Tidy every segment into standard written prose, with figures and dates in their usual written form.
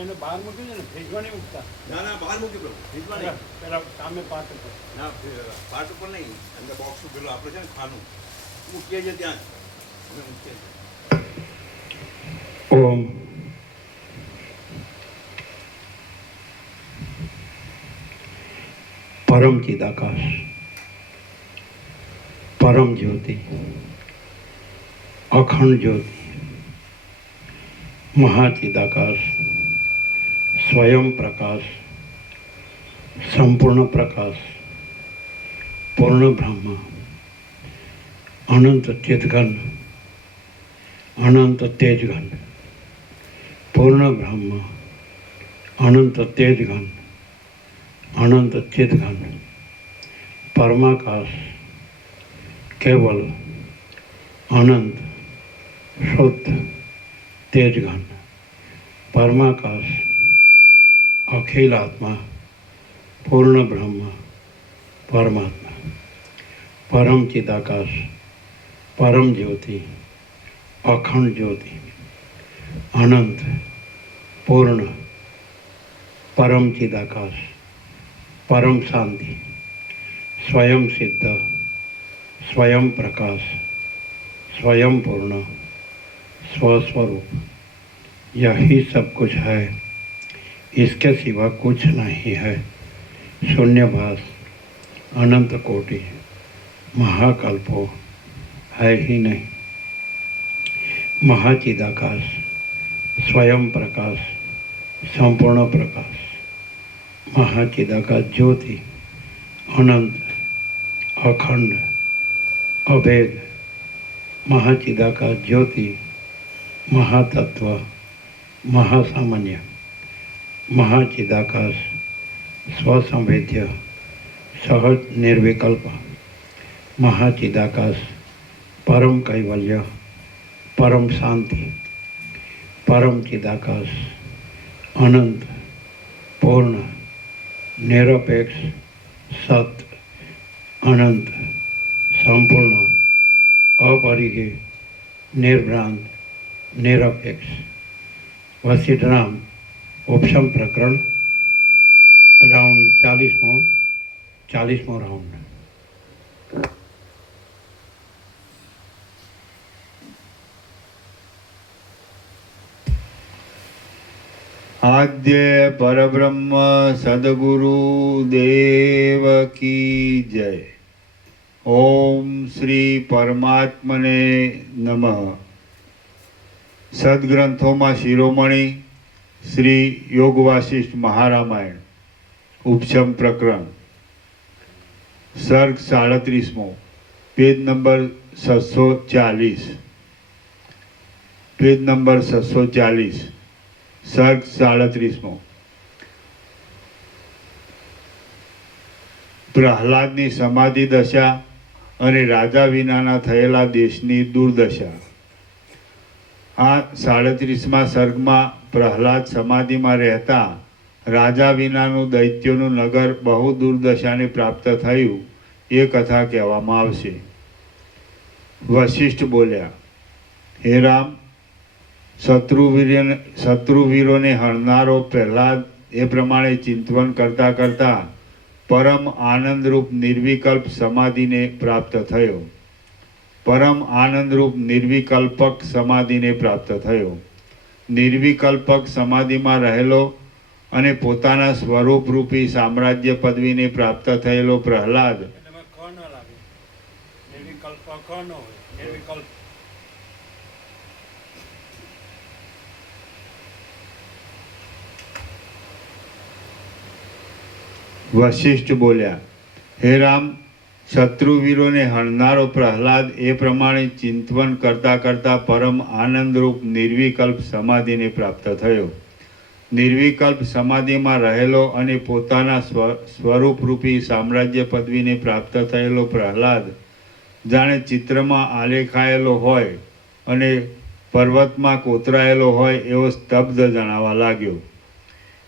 એને બહાર મૂકી છે ને ફ્રીજમાં નહીં મૂકતા. ના ના બહાર મૂકી પેલું ફ્રીજમાં નહીં. પેલા સામે પાટ ઉપર. ના પાટ ઉપર નહીં, અંદર બોક્સ પેલું આપણે છે ને ખાનું મૂકીએ છીએ ત્યાં અમે મૂકીએ છીએ. ઓમ પરમ ચિદાકાશ પરમ જ્યોતિ અખંડ જ્યોતિ મહાચિદાકાશ સ્વયં પ્રકાશ સંપૂર્ણ પ્રકાશ પૂર્ણ બ્રહ્મ અનંત ચિદઘન અનંત તેજઘન પૂર્ણ બ્રહ્મ અનંત તેજઘન અનંત ચિદઘન પરમાકાશ કેવલ અનંત શુદ્ધ તેજઘન પરમાકાશ અખિલ આત્મા પૂર્ણ બ્રહ્મ પરમાત્મા પરમ ચિદાકાશ પરમ જ્યોતિ અખંડ જ્યોતિ અનંત પૂર્ણ પરમ ચિદાકાશ પરમ શાંતિ स्वयं सिद्ध स्वयं प्रकाश स्वयं पूर्ण स्वस्वरूप यही सब कुछ है, इसके सिवा कुछ नहीं है। शून्यभास अनंत कोटि महाकल्पो है ही नहीं। महाचिदाकाश स्वयं प्रकाश संपूर्ण प्रकाश महाचिदाकाश ज्योति अनंत अखंड अभेद महाचिदाकाश ज्योति महातत्व महासामान्य महाचिदाकाश स्वसंवेद्य सहज निर्विकल्प महाचिदाकाश परम कैवल्य परम शांति परम चिदाकाश अनंत पूर्ण निरपेक्ष सत्य अनंत संपूर्ण अपरिग्रह निर्भ्रांत निरपेक्ष वशिष्ठराम उपशम प्रकरण राउंड 40मो राउंड। आद्य परब्रह्म सद्गुरु देव की जय। ओम श्री परमात्मने नमः। सद्ग्रंथों में शिरोमणि श्री योग वासिष्ठ महारामायण उपशम प्रकरण सर्ग 37मो पेज नंबर 640 पेज नंबर 640 सर्ग 37मो। प्रहलादनी समाधि दशा अने राजा विनाना थयेला देशनी दुर्दशा। आ 37मा सर्गमां प्रहलाद समाधि में रहता राजा विनानु दैत्योनु नगर बहु दुर्दशाने प्राप्त थयुं ए कथा कहेवामां आवशे। वशिष्ठ बोल्या, हे राम, शत्रुवीरों ने हरनारो प्रहलाद ए प्रमाणे चिंतवन करता करता परम आनंद रूप निर्विकल्प समाधि ने प्राप्त थयो। परम आनंद रूप निर्विकल्पक समाधि ने प्राप्त थयो। निर्विकल्पक समाधि में रहेलो अने पोताना स्वरूप रूपी साम्राज्य पदवी ने प्राप्त थयेलो प्रहलाद वशिष्ठ बोल्या, हे राम, शत्रुवीरों ने हरनारो प्रहलाद ए प्रमाणे चिंतवन करता करता परम आनंद रूप निर्विकल्प समाधि ने प्राप्त थयो। निर्विकल्प समाधि में रहेलो अने पोताना स्वरूप रूपी साम्राज्य पदवी ने प्राप्त थयेलो प्रहलाद जाणे चित्र में आलेखायेलो होय अने पर्वत में कोतरायेलो होय एवो स्तब्ध जणावा लाग्यो।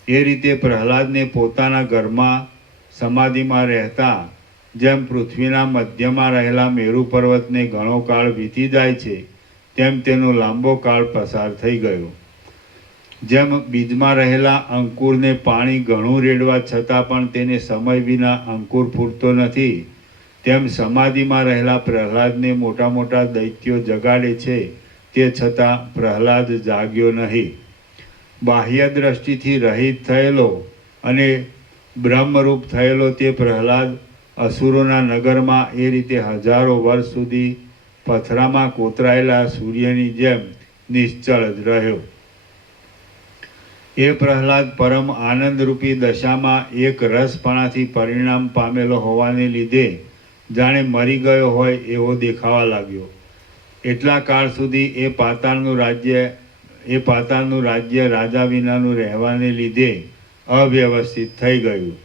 ए रीते प्रहलाद ने पोताना घर में समाधि में रहता जेम पृथ्वीना मध्य में रहेला मेरु पर्वत ने घणो काळ वीती जाय छे तेम तेनो लांबो काळ पसार थई गयो। જેમ બીજમાં રહેલા અંકુરને પાણી ઘણું રેડવા છતાં પણ તેને સમય વિના અંકુર ફૂટતો નથી, તેમ સમાધિમાં રહેલા પ્રહલાદને મોટા મોટા દૈત્યો જગાડે છે, તે છતાં પ્રહલાદ જાગ્યો નહીં. બાહ્ય દ્રષ્ટિથી રહિત થયેલો અને બ્રહ્મરૂપ થયેલો તે પ્રહલાદ અસુરોના નગરમાં એ રીતે હજારો વર્ષ સુધી પથરામાં કોતરાયેલા સૂર્યની જેમ નિશ્ચળ જ રહ્યો. એ પ્રહલાદ પરમ આનંદરૂપી દશામાં એક રસપણાથી પરિણામ પામેલો હોવાને લીધે જાણે મરી ગયો હોય એવો દેખાવા લાગ્યો. એટલા કાળ સુધી એ પાતાળનું રાજ્ય રાજા વિનાનું રહેવાને લીધે અવ્યવસ્થિત થઈ ગયું,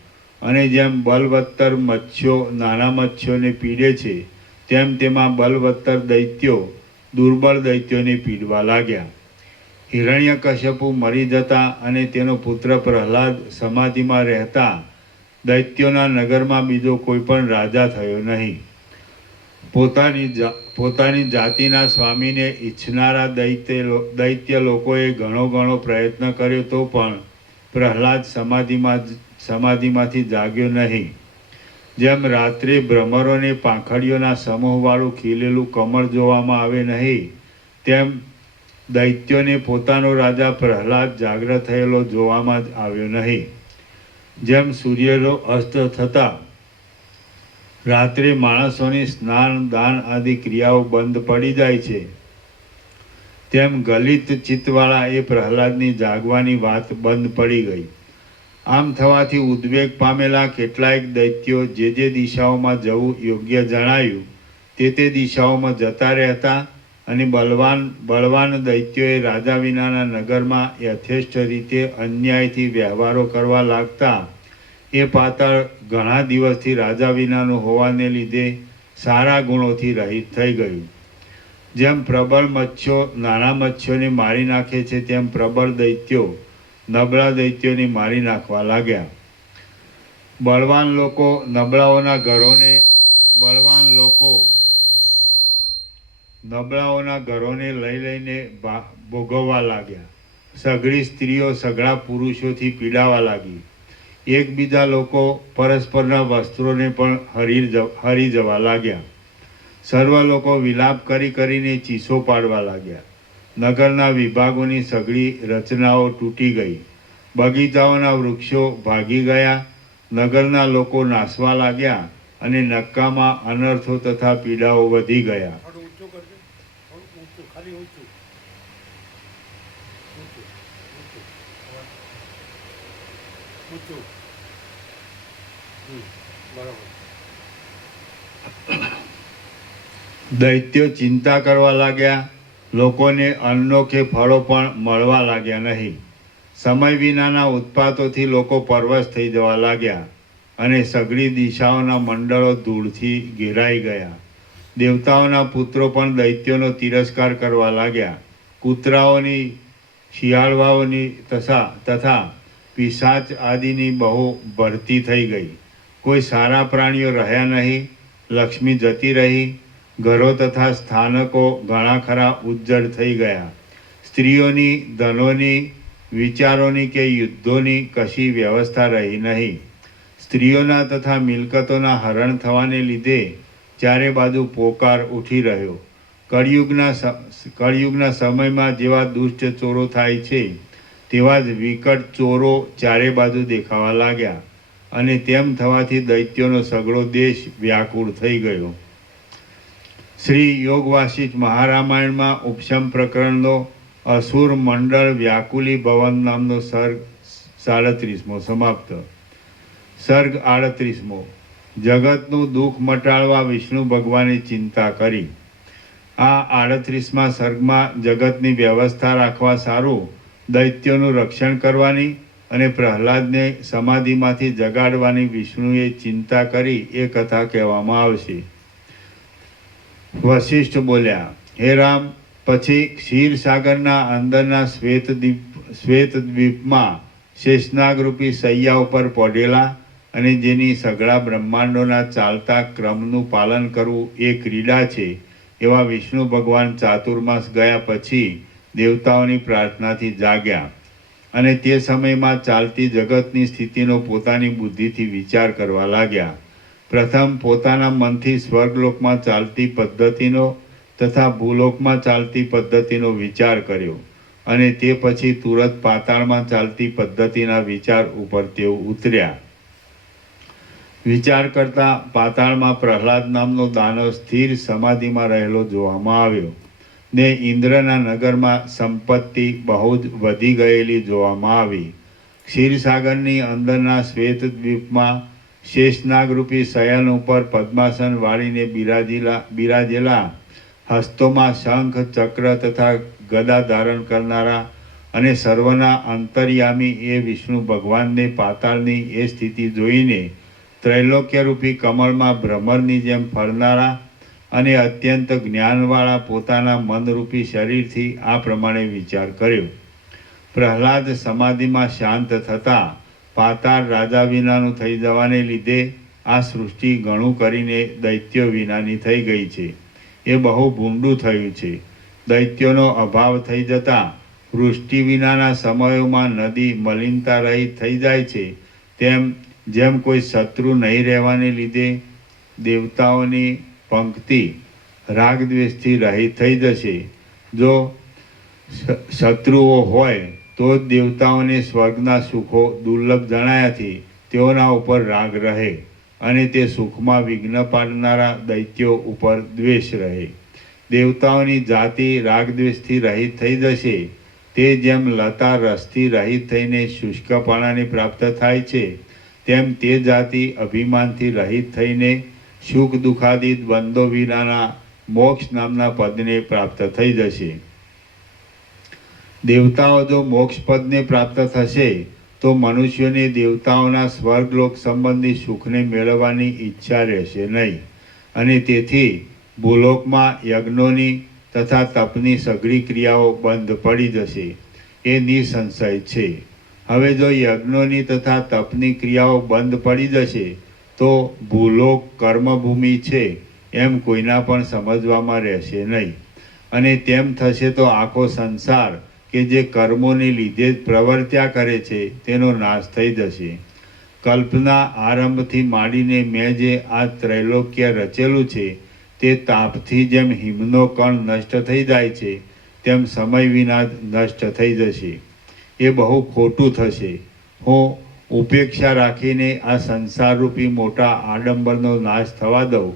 અને જેમ બલવત્તર મત્સ્યો નાના મત્સ્યોને પીડે છે, તેમ તેમાં બલવત્તર દૈત્યો દુર્બળ દૈત્યોને પીડવા લાગ્યા. હિરણ્યકશ્યપુ મરી જતા અને તેનો પુત્ર પ્રહલાદ સમાધિમાં રહેતા દૈત્યોના નગરમાં બીજો કોઈ પણ રાજા થયો નહીં. પોતાની જાતિના સ્વામીને ઈચ્છનારા દૈત્ય લોકોએ ઘણો પ્રયત્ન કર્યો તો પણ પ્રહલાદ સમાધિમાંથી જાગ્યો નહીં. જેમ રાત્રે ભ્રમરોને પાંખડીઓના સમૂહવાળું ખીલેલું કમળ જોવામાં આવે નહીં, તેમ દૈત્યોને પોતાનો રાજા પ્રહલાદ જાગ્રત થયેલો જોવામાં જ આવ્યો નહીં. જેમ સૂર્યનો અસ્ત થતાં રાત્રે માણસોની સ્નાન દાન આદિ ક્રિયાઓ બંધ પડી જાય છે, તેમ ગલિત ચિત્તવાળા એ પ્રહલાદની જાગવાની વાત બંધ પડી ગઈ. આમ થવાથી ઉદ્વેગ પામેલા કેટલાયક દૈત્યો જે દિશાઓમાં જવું યોગ્ય જણાયું તે દિશાઓમાં જતા રહેતા, અને બળવાન દૈત્યોએ રાજા વિનાના નગરમાં યથેષ્ટ રીતે અન્યાયથી વ્યવહારો કરવા લાગતા એ પાતાળ ઘણા દિવસથી રાજા વિનાનું હોવાને લીધે સારા ગુણોથી રહિત થઈ ગયું. જેમ પ્રબળ મત્સ્યો નાના મત્સ્યોને મારી નાખે છે, તેમ પ્રબળ દૈત્યો નબળા દૈત્યોને મારી નાખવા લાગ્યા. બળવાન લોકો નબળાઓના ઘરોને લઈને ભોગવવા લાગ્યા. સઘળી સ્ત્રીઓ સઘળા પુરુષોથી પીડાવા લાગી. એકબીજા લોકો પરસ્પરના વસ્ત્રોને પણ હરી જવા લાગ્યા. સર્વ લોકો વિલાપ કરીને ચીસો પાડવા લાગ્યા. નગરના વિભાગોની સઘળી રચનાઓ તૂટી ગઈ. બગીચાઓના વૃક્ષો ભાગી ગયા. નગરના લોકો નાસવા લાગ્યા અને નક્કામાં અનર્થો તથા પીડાઓ વધી ગયા. થોડું ઊંચું કરજો, થોડું ઊંચું, ખાલી ઊંચું ઊંચું ઊંચું ઊંચું. બરાબર. દૈત્યો ચિંતા કરવા લાગ્યા. લોકોને અન્નો કે ફળો પણ મળવા લાગ્યા નહીં. સમય વિનાના ઉત્પાતોથી લોકો પરવશ થઈ જવા લાગ્યા, અને સઘળી દિશાઓના મંડળો ધૂળથી ઘેરાઈ ગયા. દેવતાઓના પુત્રો પણ દૈત્યોનો તિરસ્કાર કરવા લાગ્યા. કૂતરાઓની, શિયાળવાઓની તથા પિશાચ આદિની બહુ ભરતી થઈ ગઈ. કોઈ સારા પ્રાણીઓ રહ્યા નહીં. લક્ષ્મી જતી રહી. ઘરો તથા સ્થાનકો ઘણા ખરા ઉજ્જડ થઈ ગયા. સ્ત્રીઓની, ધનોની, વિચારોની કે યુદ્ધોની કશી વ્યવસ્થા રહી નહીં. સ્ત્રીઓના તથા મિલકતોના હરણ થવાને લીધે ચારે બાજુ પોકાર ઉઠી રહ્યો. કળિયુગના સમયમાં જેવા દુષ્ટ ચોરો થાય છે, તેવા જ વિકટ ચોરો ચારે બાજુ દેખાવા લાગ્યા, અને તેમ થવાથી દૈત્યોનો સઘળો દેશ વ્યાકુળ થઈ ગયો. શ્રી યોગ વાસિષ્ઠ મહારામાયણમાં ઉપશમ પ્રકરણનો અસુર મંડળ વ્યાકુલી ભવન નામનો સર્ગ 37મો સમાપ્ત. સર્ગ 38મો. જગતનું દુઃખ મટાડવા વિષ્ણુ ભગવાને ચિંતા કરી. આ 38મા સર્ગમાં જગતની વ્યવસ્થા રાખવા સારું દૈત્યોનું રક્ષણ કરવાની અને પ્રહલાદને સમાધિમાંથી જગાડવાની વિષ્ણુએ ચિંતા કરી એ કથા કહેવામાં આવશે. વશિષ્ઠ બોલ્યા, હે રામ, પછી ક્ષીરસાગરના અંદરના શ્વેતદ્વીપમાં શેષનાગરૂપી સૈયા ઉપર પડેલા અને જેની સઘળા બ્રહ્માંડોના ચાલતા ક્રમનું પાલન કરવું એ ક્રીડા છે, એવા વિષ્ણુ ભગવાન ચાતુર્માસ ગયા પછી દેવતાઓની પ્રાર્થનાથી જાગ્યા. અને તે સમયમાં ચાલતી જગતની સ્થિતિનો પોતાની બુદ્ધિથી વિચાર કરવા લાગ્યા. પ્રથમ પોતાના મનથી સ્વર્ગલોકમાં ચાલતી પદ્ધતિનો તથા ભૂલોકમાં ચાલતી પદ્ધતિનો વિચાર કર્યો અને તે પછી તુરત પાતાળમાં ચાલતી પદ્ધતિના વિચાર ઉપર તેઓ ઉતર્યા. વિચાર કરતા પાતાળમાં પ્રહલાદ નામનો દાનવ સ્થિર સમાધિમાં રહેલો જોવામાં આવ્યો ને ઇન્દ્રના નગરમાં સંપત્તિ બહુ જ વધી ગયેલી જોવામાં આવી. ક્ષીરસાગરની અંદરના શ્વેત દ્વીપમાં શેષનાગરૂપી શયન ઉપર પદ્માસન વાળીને બિરાજેલા, હસ્તોમાં શંખ, ચક્ર તથા ગદા ધારણ કરનારા અને સર્વના અંતર્યામી એ વિષ્ણુ ભગવાનને પાતાળની એ સ્થિતિ જોઈને ત્રૈલોક્યરૂપી કમળમાં ભ્રમરની જેમ ફરનારા અને અત્યંત જ્ઞાનવાળા પોતાના મનરૂપી શરીરથી આ પ્રમાણે વિચાર કર્યો. પ્રહલાદ સમાધિમાં શાંત થતાં પાતાળ રાજા વિનાનું થઈ જવાને લીધે આ સૃષ્ટિ ઘણું કરીને દૈત્યો વિનાની થઈ ગઈ છે. એ બહુ ભૂંડું થયું છે. દૈત્યોનો અભાવ થઈ જતાં વૃષ્ટિ વિનાના સમયોમાં નદી મલિનતા રહિત થઈ જાય છે, જેમ કોઈ શત્રુ નહીં રહેવાને લીધે દેવતાઓની પંક્તિ રાગદ્વેષથી રહિત થઈ જશે. જો શત્રુઓ હોય તો જ દેવતાઓને સ્વર્ગના સુખો દુર્લભ જણાયાથી તેઓના ઉપર રાગ રહે અને તે સુખમાં વિઘ્ન પાડનારા દૈત્યો ઉપર દ્વેષ રહે. દેવતાઓની જાતિ રાગદ્વેષથી રહિત થઈ જશે. તે જેમ લતા રસથી રહિત થઈને શુષ્કપણાને પ્રાપ્ત થાય છે, તેમ તે જાતિ અભિમાનથી રહિત થઈને સુખ દુઃખાદી દ્વંદ્વો વિનાના મોક્ષ નામના પદને પ્રાપ્ત થઈ જશે. દેવતાઓ જો મોક્ષ પદને પ્રાપ્ત થશે તો મનુષ્યોને દેવતાઓના સ્વર્ગલોક સંબંધી સુખને મેળવવાની ઈચ્છા રહેશે નહીં અને તેથી ભૂલોકમાં યજ્ઞોની તથા તપની સઘળી ક્રિયાઓ બંધ પડી જશે. એ નિસંશય છે. હવે જો યજ્ઞોની તથા તપની ક્રિયાઓ બંધ પડી જશે તો ભૂલોક કર્મભૂમિ છે એમ કોઈના પણ સમજવામાં રહેશે નહીં અને તેમ થશે તો આખો સંસાર કે જે કર્મોને લીધે જ પ્રવર્ત્યા કરે છે તેનો નાશ થઈ જશે. કલ્પના આરંભથી માંડીને મેં જે આ ત્રૈલોક્ય રચેલું છે તે તાપથી જેમ હિમનો કણ નષ્ટ થઈ જાય છે તેમ સમય વિના જ નષ્ટ થઈ જશે. એ બહુ ખોટું થશે. હું ઉપેક્ષા રાખીને આ સંસારરૂપી મોટા આડંબરનો નાશ થવા દઉં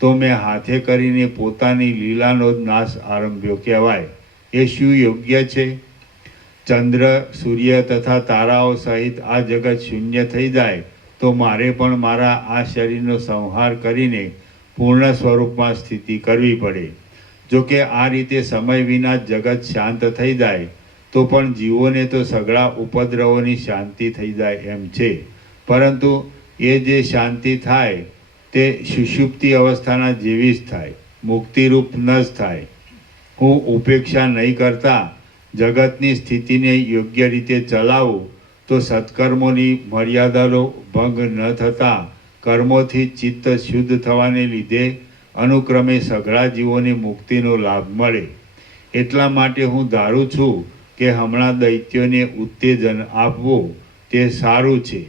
તો મેં હાથે કરીને પોતાની લીલાનો જ નાશ આરંભ્યો કહેવાય. એ શું યોગ્ય છે? ચંદ્ર, સૂર્ય તથા તારાઓ સહિત આ જગત શૂન્ય થઈ જાય તો મારે પણ મારા આ શરીરનો સંહાર કરીને પૂર્ણ સ્વરૂપમાં સ્થિતિ કરવી પડે. જો કે આ રીતે સમય વિના જગત શાંત થઈ જાય તો પણ જીવોને તો સઘળા ઉપદ્રવોની શાંતિ થઈ જાય એમ છે, પરંતુ એ જે શાંતિ થાય તે સુષુપ્તિ અવસ્થાના જેવી જ થાય, મુક્તિરૂપ ન જ થાય. હું ઉપેક્ષા નહીં કરતા જગતની સ્થિતિને યોગ્ય રીતે ચલાવું તો સત્કર્મોની મર્યાદાનો ભંગ ન થતાં કર્મોથી ચિત્ત શુદ્ધ થવાને લીધે અનુક્રમે સઘળા જીવોને મુક્તિનો લાભ મળે. એટલા માટે હું ધારું છું કે હમણાં દૈત્યોને ઉત્તેજન આપવું તે સારું છે.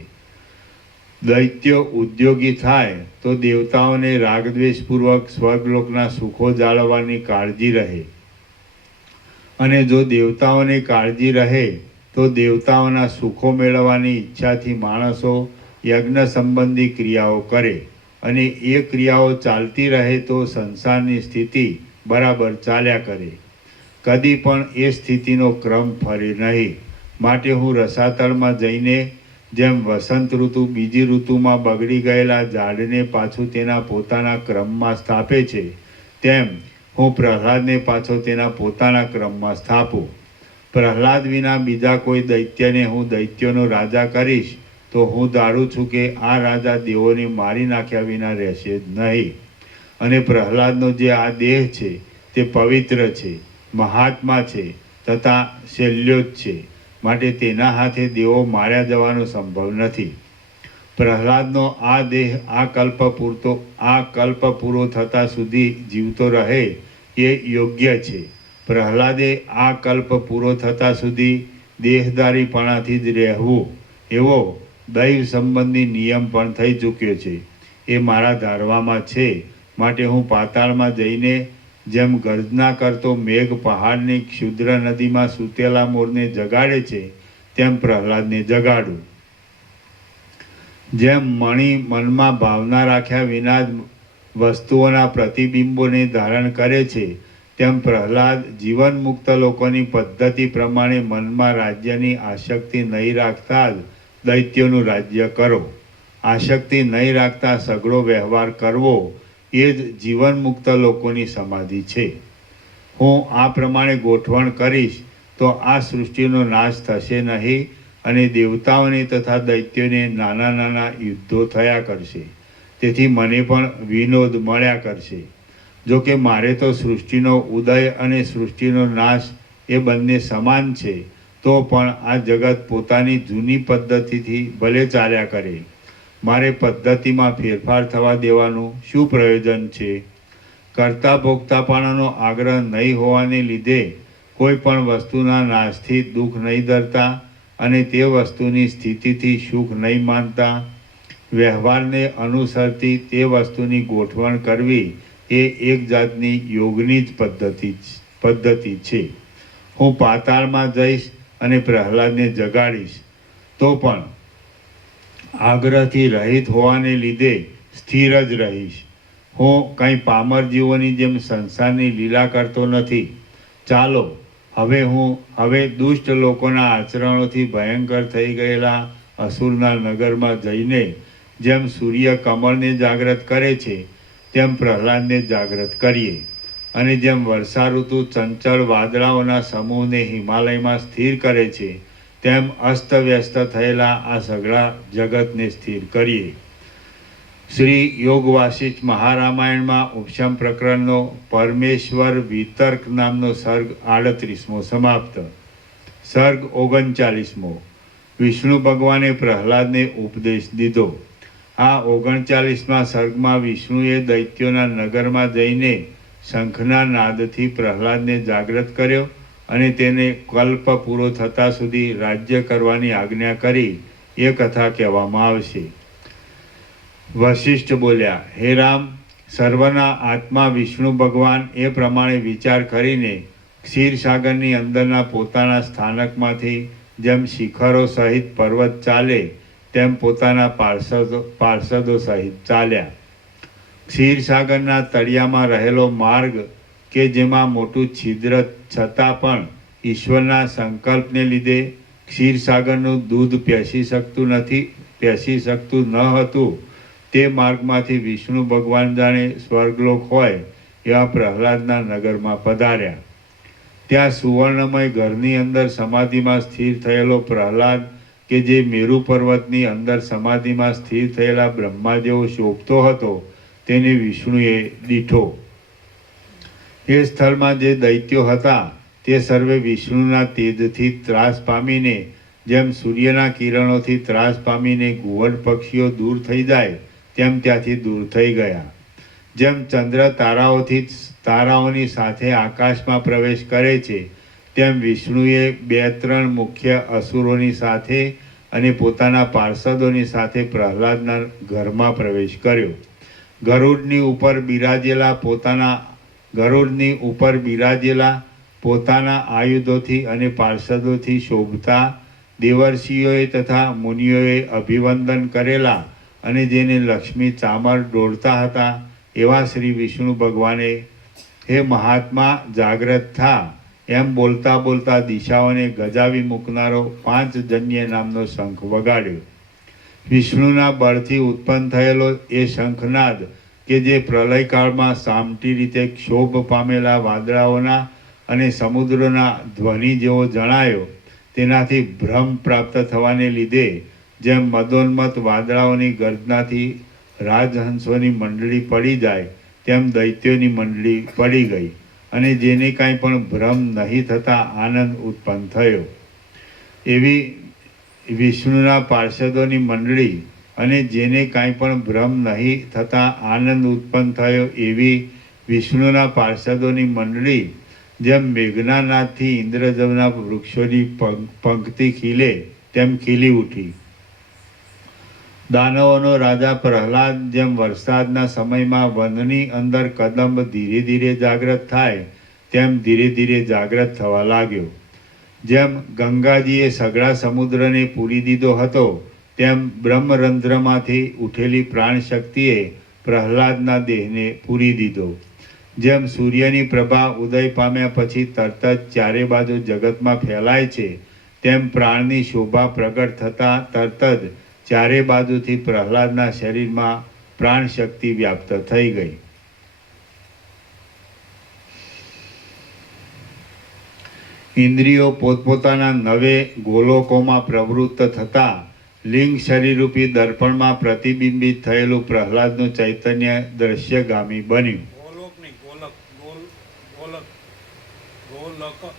દૈત્યો ઉદ્યોગી થાય તો દેવતાઓને રાગદ્વેષપૂર્વક સ્વર્ગલોકના સુખો જાળવવાની કાળજી રહે અને જો દેવતાઓને કાળજી રહે તો દેવતાઓના સુખો મેળવવાની ઈચ્છાથી માણસો યજ્ઞ સંબંધી ક્રિયાઓ કરે અને એ ક્રિયાઓ ચાલતી રહે તો સંસારની સ્થિતિ બરાબર ચાલ્યા કરે. કદી પણ એ સ્થિતિનો ક્રમ ફરે નહીં. માટે હું રસાતળમાં જઈને જેમ વસંત ઋતુ બીજી ઋતુમાં બગડી ગયેલા ઝાડને પાછું તેના પોતાના ક્રમમાં સ્થાપે છે, તેમ હું પ્રહલાદને પાછો તેના પોતાના ક્રમમાં સ્થાપું. પ્રહલાદ વિના બીજા કોઈ દૈત્યને હું દૈત્યોનો રાજા કરીશ તો હું ધારું છું કે આ રાજા દેવોને મારી નાખ્યા વિના રહેશે જ નહીં. અને પ્રહલાદનો જે આ દેહ છે તે પવિત્ર છે, મહાત્મા છે તથા શૈલ્યો જ છે, માટે તેના હાથે દેવો માર્યા જવાનો સંભવ નથી. પ્રહલાદનો આ દેહ આ કલ્પ પૂરો થતાં સુધી જીવતો રહે એ યોગ્ય છે. પ્રહલાદે આ કલ્પ પૂરો થતાં સુધી દેહદારીપણાથી જ રહેવું એવો દૈવ સંબંધી નિયમ પણ થઈ ચૂક્યો છે. એ મારા ધારવામાં છે. માટે હું પાતાળમાં જઈને જેમ ગર્જના કરતો મેઘ પહાડની ક્ષુદ્ર નદીમાં સૂતેલા મોરને જગાડે છે તેમ પ્રહલાદને જગાડું. જેમ મણિ મનમાં ભાવના રાખ્યા વિના જ વસ્તુઓના પ્રતિબિંબોને ધારણ કરે છે તેમ પ્રહલાદ જીવન મુક્ત લોકોની પદ્ધતિ પ્રમાણે મનમાં રાજ્યની આસક્તિ નહીં રાખતા જ દૈત્યોનું રાજ્ય કરો. આસક્તિ નહીં રાખતા સઘળો વ્યવહાર કરવો એ જ જીવન મુક્ત લોકોની સમાધિ છે. હું આ પ્રમાણે ગોઠવણ કરીશ તો આ સૃષ્ટિનો નાશ થશે નહીં અને દેવતાઓને તથા દૈત્યોને નાના નાના યુદ્ધો થયા કરશે. તેથી મને પણ વિનોદ મળ્યા કરશે. જો કે મારે તો સૃષ્ટિનો ઉદય અને સૃષ્ટિનો નાશ એ બંને સમાન છે, તો પણ આ જગત પોતાની જૂની પદ્ધતિથી ભલે ચાલ્યા કરે. મારે પદ્ધતિમાં ફેરફાર થવા દેવાનું શું પ્રયોજન છે? કરતા ભોગતાપણાનો આગ્રહ નહીં હોવાને લીધે કોઈ પણ વસ્તુના નાશથી દુઃખ નહીં ધરતા અને તે વસ્તુની સ્થિતિથી સુખ નહીં માનતા. વ્યવહારને અનુસરતી તે વસ્તુની ગોઠવણ કરવી એ એક જાતની યોગની જ પદ્ધતિ છે. હું પાતાળમાં જઈશ અને પ્રહલાદને જગાડીશ તો પણ આગ્રહથી રહિત હોવાને લીધે સ્થિર જ રહીશ. હું કંઈ પામર જીવોની જેમ સંસારની લીલા કરતો નથી. ચાલો હવે દુષ્ટ લોકોના આચરણોથી ભયંકર થઈ ગયેલા અસુરના નગરમાં જઈને જેમ સૂર્ય કમળને જાગૃત કરે છે તેમ પ્રહલાદને જાગૃત કરીએ. અને જેમ વર્ષા ઋતુ ચંચળ વાદળાઓના સમૂહને હિમાલયમાં સ્થિર કરે છે તેમ અસ્તવ્યસ્ત થયેલા આ સઘળા જગતને સ્થિર કરીએ. શ્રી યોગ વાસિષ્ઠ મહારામાયણમાં ઉપશમ પ્રકરણનો પરમેશ્વર વિતર્ક નામનો સર્ગ 38મો સમાપ્ત. સર્ગ 39મો. વિષ્ણુ ભગવાને પ્રહલાદને ઉપદેશ દીધો. આ 39મા સર્ગમાં વિષ્ણુએ દૈત્યોના નગરમાં જઈને શંખના નાદથી પ્રહલાદને જાગૃત કર્યો અને તેને કલ્પ પૂરો થતાં સુધી રાજ્ય કરવાની આજ્ઞા કરી એ કથા કહેવામાં આવશે. વશિષ્ઠ બોલ્યા, હે રામ, સર્વના આત્મા વિષ્ણુ ભગવાન એ પ્રમાણે વિચાર કરીને ક્ષીરસાગરની અંદરના પોતાના સ્થાનકમાંથી જેમ શિખરો સહિત પર્વત ચાલે તેમ પોતાના પાર્ષદો સહિત ચાલ્યા. ક્ષીરસાગરના તળિયામાં રહેલો માર્ગ કે જેમાં મોટું છિદ્ર છતાં પણ ઈશ્વરના સંકલ્પને લીધે ક્ષીરસાગરનું દૂધ પેસી શકતું ન હતું, તે માર્ગમાંથી વિષ્ણુ ભગવાન જાણે સ્વર્ગલોક હોય એવા પ્રહલાદના નગરમાં પધાર્યા. ત્યાં સુવર્ણમય ઘરની અંદર સમાધિમાં સ્થિર થયેલો પ્રહલાદ કે જે મેરુ પર્વતની અંદર સમાધિમાં સ્થિર થયેલા બ્રહ્મા જેવો શોભતો હતો તેને વિષ્ણુએ દીઠો. એ સ્થળમાં જે દૈત્યો હતા તે સર્વે વિષ્ણુના તેજથી ત્રાસ પામીને જેમ સૂર્યના કિરણોથી ત્રાસ પામીને ઘુવડ પક્ષીઓ દૂર થઈ જાય તેમ ત્યાંથી દૂર થઈ ગયા. જેમ ચંદ્ર તારાઓની સાથે આકાશમાં પ્રવેશ કરે છે તેમ વિષ્ણુએ 2-3 મુખ્ય અસુરોની સાથે અને પોતાના પાર્ષદોની સાથે પ્રહલાદના ઘરમાં પ્રવેશ કર્યો. ગરુડની ઉપર બિરાજેલા પોતાના આયુધોથી અને પાર્ષદોથી શોભતા દેવર્ષિઓએ તથા મુનિઓએ અભિવંદન કરેલા અને જેને લક્ષ્મી ચામર દોડતા હતા એવા શ્રી વિષ્ણુ ભગવાને, હે મહાત્મા, જાગ્રત થા એમ બોલતા બોલતા દિશાઓને ગજાવી મૂકનારો 5 જન્ય નામનો શંખ વગાડ્યો. વિષ્ણુના બળથી ઉત્પન્ન થયેલો એ શંખનાદ કે જે પ્રલયકાળમાં સામટી રીતે ક્ષોભ પામેલા વાદળાઓના અને સમુદ્રોના ધ્વનિ જેવો જણાયો, તેનાથી ભ્રમ પ્રાપ્ત થવાને લીધે જેમ મદોન્મત વાદળાઓની ગર્જનાથી રાજહંસોની મંડળી પડી જાય તેમ દૈત્યોની મંડળી પડી ગઈ અને જેને કાંઈ પણ ભ્રમ નહીં થતાં આનંદ ઉત્પન્ન થયો. એવી વિષ્ણુના પાર્ષદોની મંડળી અને જેને કાંઈ પણ ભ્રમ નહીં થતાં આનંદ ઉત્પન્ન થયો એવી વિષ્ણુના પાર્ષદોની મંડળી જેમ મેઘનાનાથથી ઇન્દ્રજવના વૃક્ષોની પંક્તિ ખીલે તેમ ખીલી ઉઠી. દાનવોનો રાજા પ્રહલાદ જેમ વરસાદના સમયમાં વનની અંદર કદંબ ધીરે ધીરે જાગ્રત થાય તેમ ધીરે ધીરે જાગ્રત થવા લાગ્યો. જેમ ગંગાજીએ સઘળા સમુદ્રને પૂરી દીધો હતો તેમ બ્રહ્મરંધ્રમાંથી ઉઠેલી પ્રાણશક્તિએ પ્રહલાદના દેહને પૂરી દીધો. જેમ સૂર્યની પ્રભા ઉદય પામ્યા પછી તરત જ ચારે બાજુ જગતમાં ફેલાય છે તેમ પ્રાણની શોભા પ્રગટ થતાં તરત જ ચારે બાજુથી પ્રહલાદના શરીરમાં પ્રાણશક્તિ વ્યાપ્ત થઈ ગઈ. ઇન્દ્રિયો પોતપોતાના નવે ગોલોકોમાં પ્રવૃત્ત થતાં લિંગ શરીરરૂપી દર્પણમાં પ્રતિબિંબિત થયેલું પ્રહલાદનું ચૈતન્ય દ્રશ્યગામી બન્યું. ગોલોક નહીં, ગોલક, ગોલક, ગોલક.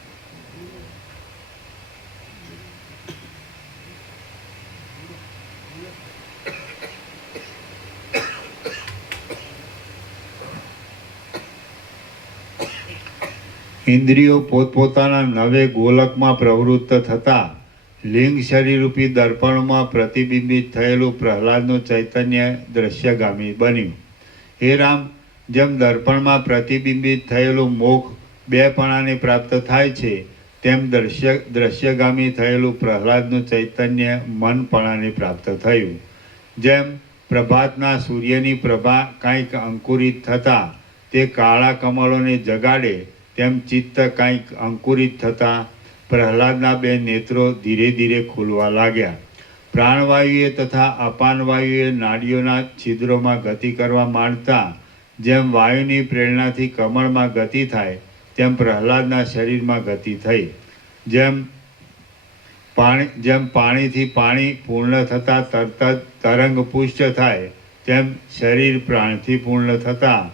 ઇન્દ્રિયો પોતપોતાના નવે ગોલકમાં પ્રવૃત્ત થતાં લિંગ શરીરરૂપી દર્પણમાં પ્રતિબિંબિત થયેલું પ્રહલાદનું ચૈતન્ય દ્રશ્યગામી બન્યું. હે રામ, જેમ દર્પણમાં પ્રતિબિંબિત થયેલું મોક્ષ બેપણાને પ્રાપ્ત થાય છે તેમ દ્રશ્યગામી થયેલું પ્રહલાદનું ચૈતન્ય મનપણાને પ્રાપ્ત થયું. જેમ પ્રભાતના સૂર્યની પ્રભા કાંઈક અંકુરિત થતાં તે કાળા કમળોને જગાડે તેમ ચિત્ત કાંઈક અંકુરિત થતાં પ્રહલાદના બે નેત્રો ધીરે ધીરે ખુલવા લાગ્યા. પ્રાણવાયુએ તથા અપાનવાયુએ નાડીઓના છિદ્રોમાં ગતિ કરવા માંડતા જેમ વાયુની પ્રેરણાથી કમળમાં ગતિ થાય તેમ પ્રહલાદના શરીરમાં ગતિ થઈ. જેમ પાણીથી પાણી પૂર્ણ થતાં તરત જ તરંગ પુષ્ટ થાય તેમ શરીર પ્રાણથી પૂર્ણ થતાં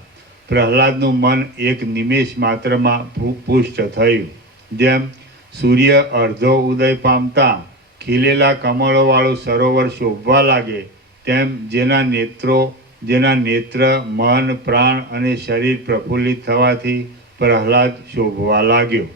પ્રહલાદનું મન એક નિમેષ માત્રમાં પુષ્ટ થયું. જેમ સૂર્ય અર્ધો ઉદય પામતા ખીલેલા કમળોવાળું સરોવર શોભવા લાગે તેમ જેના નેત્ર મન પ્રાણ અને શરીર પ્રફુલ્લિત થવાથી પ્રહલાદ શોભવા લાગ્યો.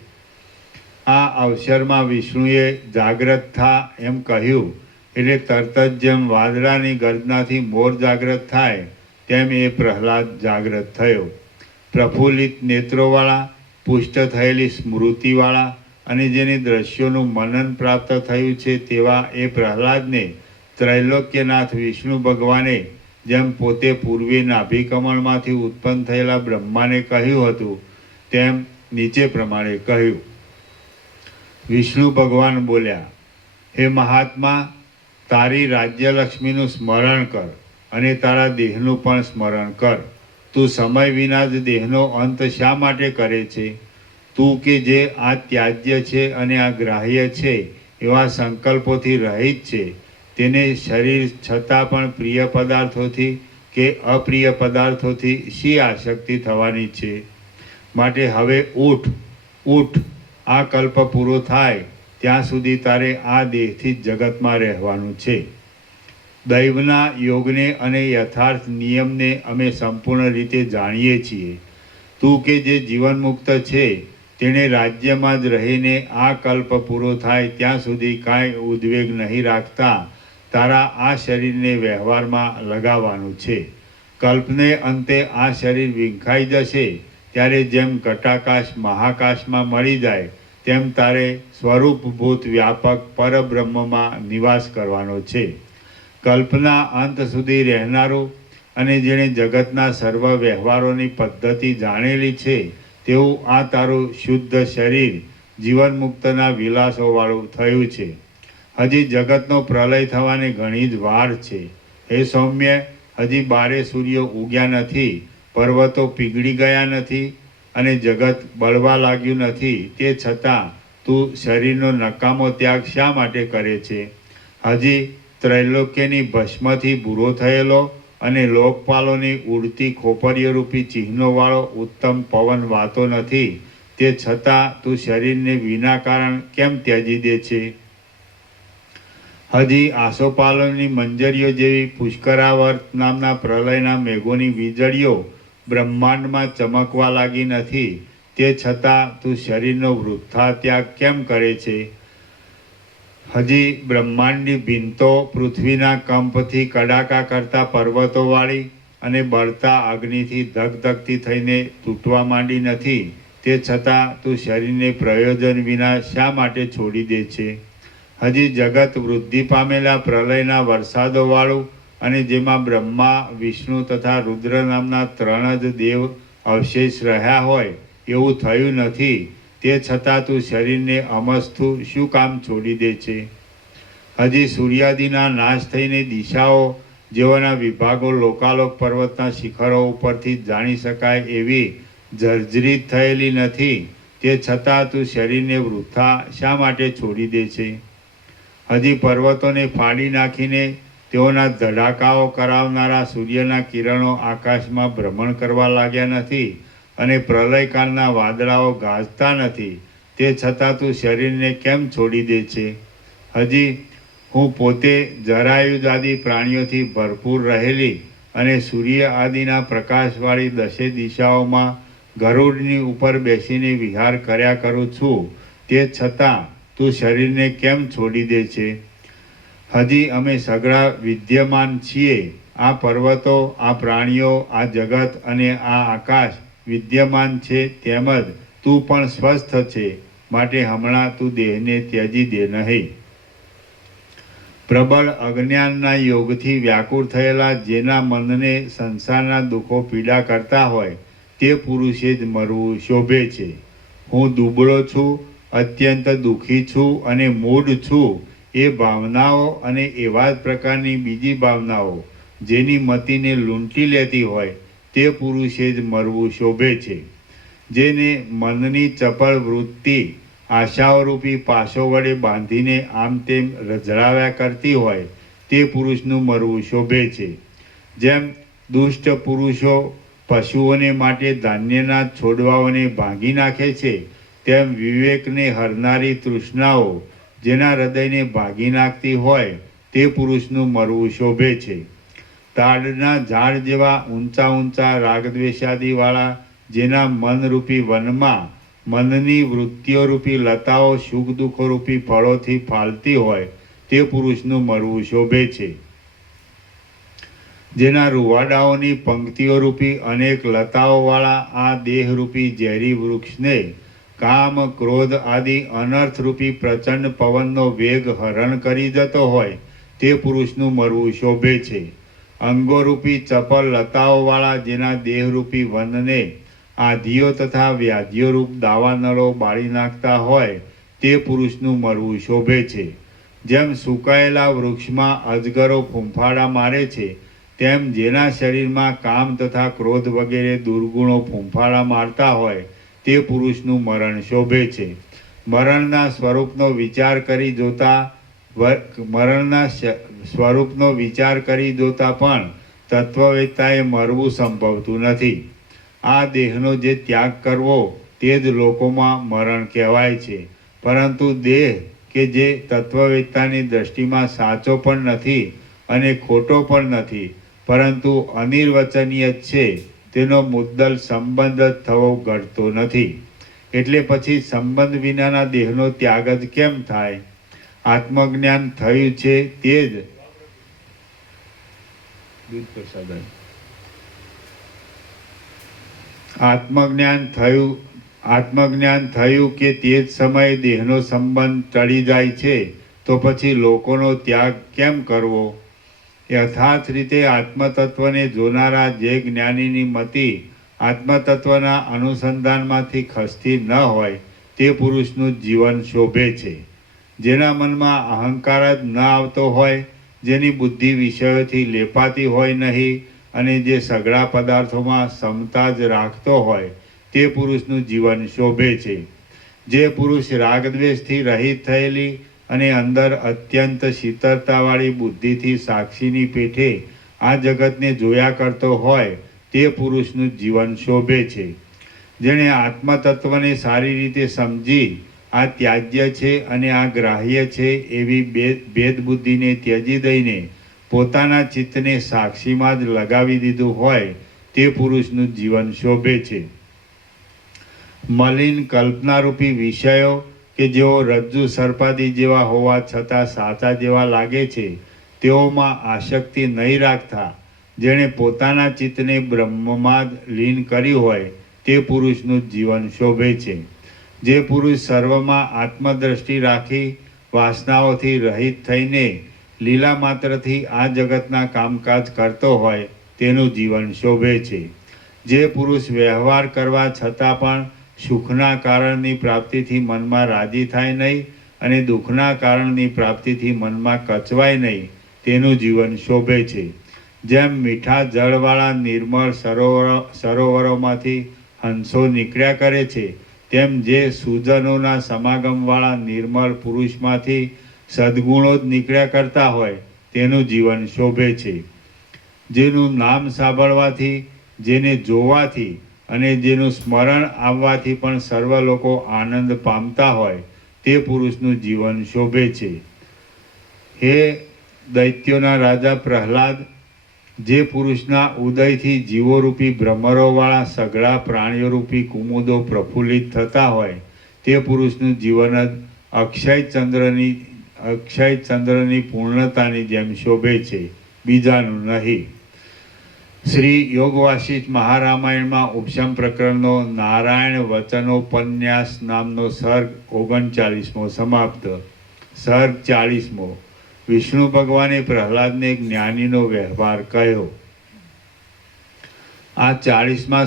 આ અવસરમાં વિષ્ણુએ જાગ્રત થા એમ કહ્યું એટલે તરત જ જેમ વાદળાની ગર્જનાથી મોર જાગ્રત થાય તેમ એ પ્રહલાદ જાગ્રત થયો. પ્રફુલ્લિત નેત્રોવાળા, પુષ્ટ થયેલી સ્મૃતિવાળા અને જેને દ્રશ્યોનું મનન પ્રાપ્ત થયું છે તેવા એ પ્રહલાદને ત્રૈલોક્યનાથ વિષ્ણુ ભગવાને જેમ પોતે પૂર્વે નાભિકમળમાંથી ઉત્પન્ન થયેલા બ્રહ્માને કહ્યું હતું તેમ નીચે પ્રમાણે કહ્યું. વિષ્ણુ ભગવાન બોલ્યા, હે મહાત્મા, તારી રાજ્યલક્ષ્મીનું સ્મરણ કર અને તારા દેહનું પણ સ્મરણ કર. તું સમય વિના જ દેહનો અંત શા માટે કરે છે? તું કે જે આ ત્યાજ્ય છે અને આ ગ્રાહ્ય છે એવા સંકલ્પોથી રહિત છે, તેને શરીર છતાં પણ પ્રિય પદાર્થોથી કે અપ્રિય પદાર્થોથી શી આસક્તિ થવાની છે? માટે હવે ઉઠ, આ કલ્પ પૂરો થાય ત્યાં સુધી તારે આ દેહથી જ જગતમાં રહેવાનું છે. દૈવના યોગને અને યથાર્થ નિયમને અમે સંપૂર્ણ રીતે જાણીએ છીએ. તું કે જે જીવનમુક્ત છે તેણે રાજ્યમાં જ રહીને આ કલ્પ પૂરો થાય ત્યાં સુધી કાંઈ ઉદ્વેગ નહીં રાખતા તારા આ શરીરને વ્યવહારમાં લગાવવાનું છે. કલ્પને અંતે આ શરીર વિંખાઈ જશે ત્યારે જેમ ઘટાકાશ મહાકાશમાં મળી જાય તેમ તારે સ્વરૂપભૂત વ્યાપક પરબ્રહ્મમાં નિવાસ કરવાનો છે. કલ્પના અંત સુધી રહેનારું અને જેણે જગતના સર્વ વ્યવહારોની પદ્ધતિ જાણેલી છે તેવું આ તારું શુદ્ધ શરીર જીવનમુક્તના વિલાસોવાળું થયું છે. હજી જગતનો પ્રલય થવાની ઘણી જ વાર છે. હે સૌમ્ય, હજી 12 સૂર્યો ઉગ્યા નથી, પર્વતો પીગળી ગયા નથી અને જગત બળવા લાગ્યું નથી, તે છતાં તું શરીરનો નકામો ત્યાગ શા માટે કરે છે? હજી ત્રૈલોક્યની ભસ્મથી બૂરો થયેલો અને લોકપાલોની ઉડતી ખોપરીઓરૂપી ચિહ્નોવાળો ઉત્તમ પવન વાતો નથી, તે છતાં તું શરીરને વિના કારણ કેમ ત્યજી દે છે? હજી આસોપાલવની મંજરીઓ જેવી પુષ્કરાવર્ત નામના પ્રલયના મેઘોની વીજળીઓ બ્રહ્માંડમાં ચમકવા લાગી નથી, તે છતાં તું શરીરનો વૃથા ત્યાગ કેમ કરે છે? હજી બ્રહ્માંડની ભીંતો પૃથ્વીના કંપથી કડાકા કરતા પર્વતોવાળી અને બળતા અગ્નિથી ધગધગતી થઈને તૂટવા માંડી નથી. તે છતાં તું શરીરને પ્રયોજન વિના શા માટે છોડી દે છે? હજી જગત વૃદ્ધિ પામેલા પ્રલયના વરસાદોવાળું અને જેમાં બ્રહ્મા, વિષ્ણુ તથા રુદ્ર નામના 3 જ દેવ અવશેષ રહ્યા હોય એવું થયું નથી. તે છતાં તું શરીરને અમસ્થું શું કામ છોડી દે છે? હજી સૂર્યાદિના નાશ થઈને દિશાઓ જેઓના વિભાગો લોકાલોક પર્વતના શિખરો ઉપરથી જાણી શકાય એવી જર્જરિત થયેલી નથી. તે છતાં તું શરીરને વૃથા શા માટે છોડી દે છે? હજી પર્વતોને ફાડી નાખીને તેઓના ધડાકાઓ કરાવનારા સૂર્યના કિરણો આકાશમાં ભ્રમણ કરવા લાગ્યા નથી અને પ્રલયકાળના વાદળાઓ ગાજતા નથી. તે છતાં તું શરીરને કેમ છોડી દે છે? હજી હું પોતે જરાયુજ આદિ પ્રાણીઓથી ભરપૂર રહેલી અને સૂર્ય આદિના પ્રકાશવાળી 10 દિશાઓમાં ગરુડની ઉપર બેસીને વિહાર કર્યા કરું છું. તે છતાં તું શરીરને કેમ છોડી દે છે? હજી અમે સઘળા વિદ્યમાન છીએ. આ પર્વતો, આ પ્રાણીઓ, આ જગત અને આ આકાશ વિદ્યમાન છે. તેમજ તું પણ સ્વસ્થ છે. માટે હમણાં તું દેહને ત્યજી દે નહીં. પ્રબળ અજ્ઞાનના યોગથી વ્યાકુળ થયેલા જેના મનને સંસારના દુઃખો પીડા કરતા હોય તે પુરુષે જ મરવું શોભે છે. હું દુબળો છું, અત્યંત દુઃખી છું અને મૂઢ છું એ ભાવનાઓ અને એવા જ પ્રકારની બીજી ભાવનાઓ જેની મતિને લૂંટી લેતી હોય તે પુરુષે જ મરવું શોભે છે. જેને મનની ચપળ વૃત્તિ આશાઓરૂપી પાસો વડે બાંધીને આમ તેમ રઝળાવ્યા કરતી હોય તે પુરુષનું મરવું શોભે છે. જેમ દુષ્ટ પુરુષો પશુઓને માટે ધાન્યના છોડવાઓને ભાંગી નાખે છે, તેમ વિવેકને હરનારી તૃષ્ણાઓ જેના હૃદયને ભાંગી નાખતી હોય તે પુરુષનું મરવું શોભે છે. તાડના ઝાડ જેવા ઊંચા ઊંચા રાગદ્વેષાદિવાળા જેના મનરૂપી વનમાં મનની વૃત્તિઓરૂપી લતાઓ સુખ દુઃખોરૂપી ફળોથી ફાલતી હોય તે પુરુષનું મરવું શોભે છે. જેના રૂવાડાઓની પંક્તિઓરૂપી અનેક લતાઓવાળા આ દેહરૂપી ઝેરી વૃક્ષને કામ, ક્રોધ આદિ અનર્થરૂપી પ્રચંડ પવનનો વેગ હરણ કરી જતો હોય તે પુરુષનું મરવું શોભે છે. અંગોરૂપી ચપળ લતાઓવાળા જેના દેહરૂપી વનને આધિઓ તથા વ્યાધિઓરૂપ દાવાનળો બાળી નાખતા હોય તે પુરુષનું મરવું શોભે છે. જેમ સુકાયેલા વૃક્ષમાં અજગરો ફૂંફાડા મારે છે, તેમ જેના શરીરમાં કામ તથા ક્રોધ વગેરે દુર્ગુણો ફૂંફાડા મારતા હોય તે પુરુષનું મરણ શોભે છે. મરણના સ્વરૂપનો વિચાર કરી જોતા પણ તત્વવેત્તાએ મરવું સંભવતું નથી. આ દેહનો જે ત્યાગ કરવો તે જ લોકોમાં મરણ કહેવાય છે. પરંતુ દેહ કે જે તત્વવેત્તાની દ્રષ્ટિમાં સાચો પણ નથી અને ખોટો પણ નથી, પરંતુ અનિર્વચનીય છે, તેનો મુદ્દલ સંબંધ જ થવો ઘટતો નથી. એટલે પછી સંબંધ વિનાના દેહનો ત્યાગ જ કેમ થાય? આત્મજ્ઞાન થયું છે તે જ આત્મજ્ઞાન થયું કે તે જ સમયે દેહનો સંબંધ ટળી જાય છે, તો પછી લોકોનો ત્યાગ કેમ કરવો? યથાર્થ રીતે આત્મતત્વને જોનારા જે જ્ઞાનીની મતિ આત્મતત્વના અનુસંધાનમાંથી ખસતી ન હોય તે પુરુષનું જીવન શોભે છે. જેના મનમાં અહંકાર જ ન આવતો હોય, જેની બુદ્ધિ વિષયોથી લેપાતી હોય નહીં અને જે સઘળા પદાર્થોમાં સમતા જ રાખતો હોય તે પુરુષનું જીવન શોભે છે. જે પુરુષ રાગદ્વેષથી રહિત થયેલી અને અંદર અત્યંત શીતળતાવાળી બુદ્ધિથી સાક્ષીની પેઠે આ જગતને જોયા કરતો હોય તે પુરુષનું જીવન શોભે છે. જેણે આત્મતત્વને સારી રીતે સમજી આ ત્યાજ્ય છે અને આ ગ્રાહ્ય છે એવી ભેદ બુદ્ધિને ત્યજી દઈને પોતાના ચિત્તને સાક્ષીમાં જ લગાવી દીધું હોય તે પુરુષનું જીવન શોભે છે. મલિન કલ્પનારૂપી વિષયો કે જેઓ રજ્જુ સર્પાદી જેવા હોવા છતાં સાચા જેવા લાગે છે તેઓમાં આસક્તિ નહીં રાખતા જેણે પોતાના ચિત્તને બ્રહ્મમાં જ લીન કર્યું હોય તે પુરુષનું જીવન શોભે છે. જે પુરુષ સર્વમાં આત્મદ્રષ્ટિ રાખી વાસનાઓથી રહિત થઈને લીલા માત્રથી આ જગતના કામકાજ કરતો હોય તેનું જીવન શોભે છે. જે પુરુષ વ્યવહાર કરવા છતાં પણ સુખના કારણની પ્રાપ્તિથી મનમાં રાજી થાય નહીં અને દુઃખના કારણની પ્રાપ્તિથી મનમાં કચવાય નહીં તેનું જીવન શોભે છે. જેમ મીઠા જળવાળા નિર્મળ સરોવરોમાંથી હંસો નીકળ્યા કરે છે તેમ જે સુજનોના સમાગમવાળા નિર્મળ પુરુષમાંથી સદ્ગુણો જ નીકળ્યા કરતા હોય તેનું જીવન શોભે છે. જેનું નામ સાંભળવાથી, જેને જોવાથી અને જેનું સ્મરણ આવવાથી પણ સર્વ લોકો આનંદ પામતા હોય તે પુરુષનું જીવન શોભે છે. હે દૈત્યોના રાજા પ્રહલાદ, જે પુરુષના ઉદયથી જીવોરૂપી ભ્રમરોવાળા સઘળા પ્રાણીઓરૂપી કુમુદો પ્રફુલ્લિત થતા હોય તે પુરુષનું જીવન જ અક્ષય ચંદ્રની પૂર્ણતાની જેમ શોભે છે, બીજાનું નહીં. શ્રી યોગ વાસિષ્ઠ મહારામાયણમાં ઉપશમ પ્રકરણનો નારાયણ વચનોપન્યાસ નામનો સર્ગ 39મો સમાપ્ત. સર્ગ 40મો. વિષ્ણુ ભગવાને પ્રહલાદને જ્ઞાનીનો વ્યવહાર કહ્યો. આ 40મા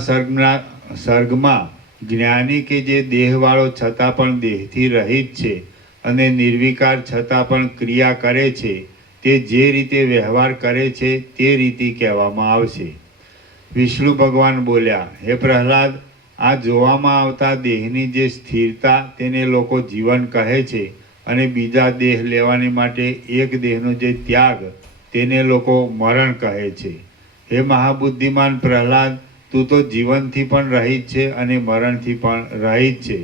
સર્ગમાં જ્ઞાની કે જે દેહવાળો છતાં પણ દેહથી રહિત છે અને નિર્વિકાર છતાં પણ ક્રિયા કરે છે તે જે રીતે વ્યવહાર કરે છે તે રીતિ કહેવામાં આવશે. વિષ્ણુ ભગવાન બોલ્યા, હે પ્રહલાદ, આ જોવામાં આવતા દેહની જે સ્થિરતા તેને લોકો જીવન કહે છે અને બીજા દેહ લેવાને માટે એક દેહનો જે ત્યાગ તેને લોકો મરણ કહે છે. હે મહાબુદ્ધિમાન પ્રહલાદ, તું તો જીવનથી પણ રહિત છે અને મરણથી પણ રહિત છે.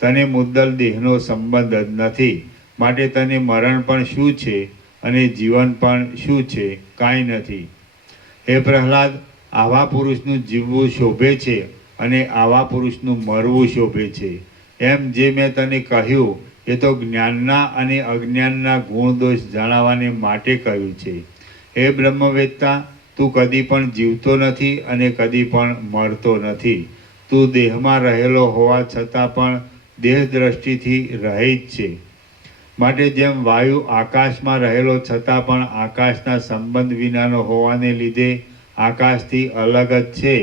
તને મુદ્દલ દેહનો સંબંધ જ નથી, માટે તને મરણ પણ શું છે અને જીવન પણ શું છે? કાંઈ નથી. હે પ્રહલાદ, આવા પુરુષનું જીવવું શોભે છે અને આવા પુરુષનું મરવું શોભે છે. એમ જે મેં તને કહ્યું એ તો જ્ઞાનના અને અજ્ઞાનના ગુણ દોષ જણાવવાને માટે કહ્યું છે. હે બ્રહ્મવેત્તા, તું કદી પણ જીવતો નથી અને કદી પણ મરતો નથી. તું દેહમાં રહેલો હોવા છતાં પણ દેહ દ્રષ્ટિથી રહિત છે. માટે જેમ વાયુ આકાશમાં રહેલો છતાં પણ આકાશના સંબંધ વિનાનો હોવાને લીધે આકાશથી અલગ જ છે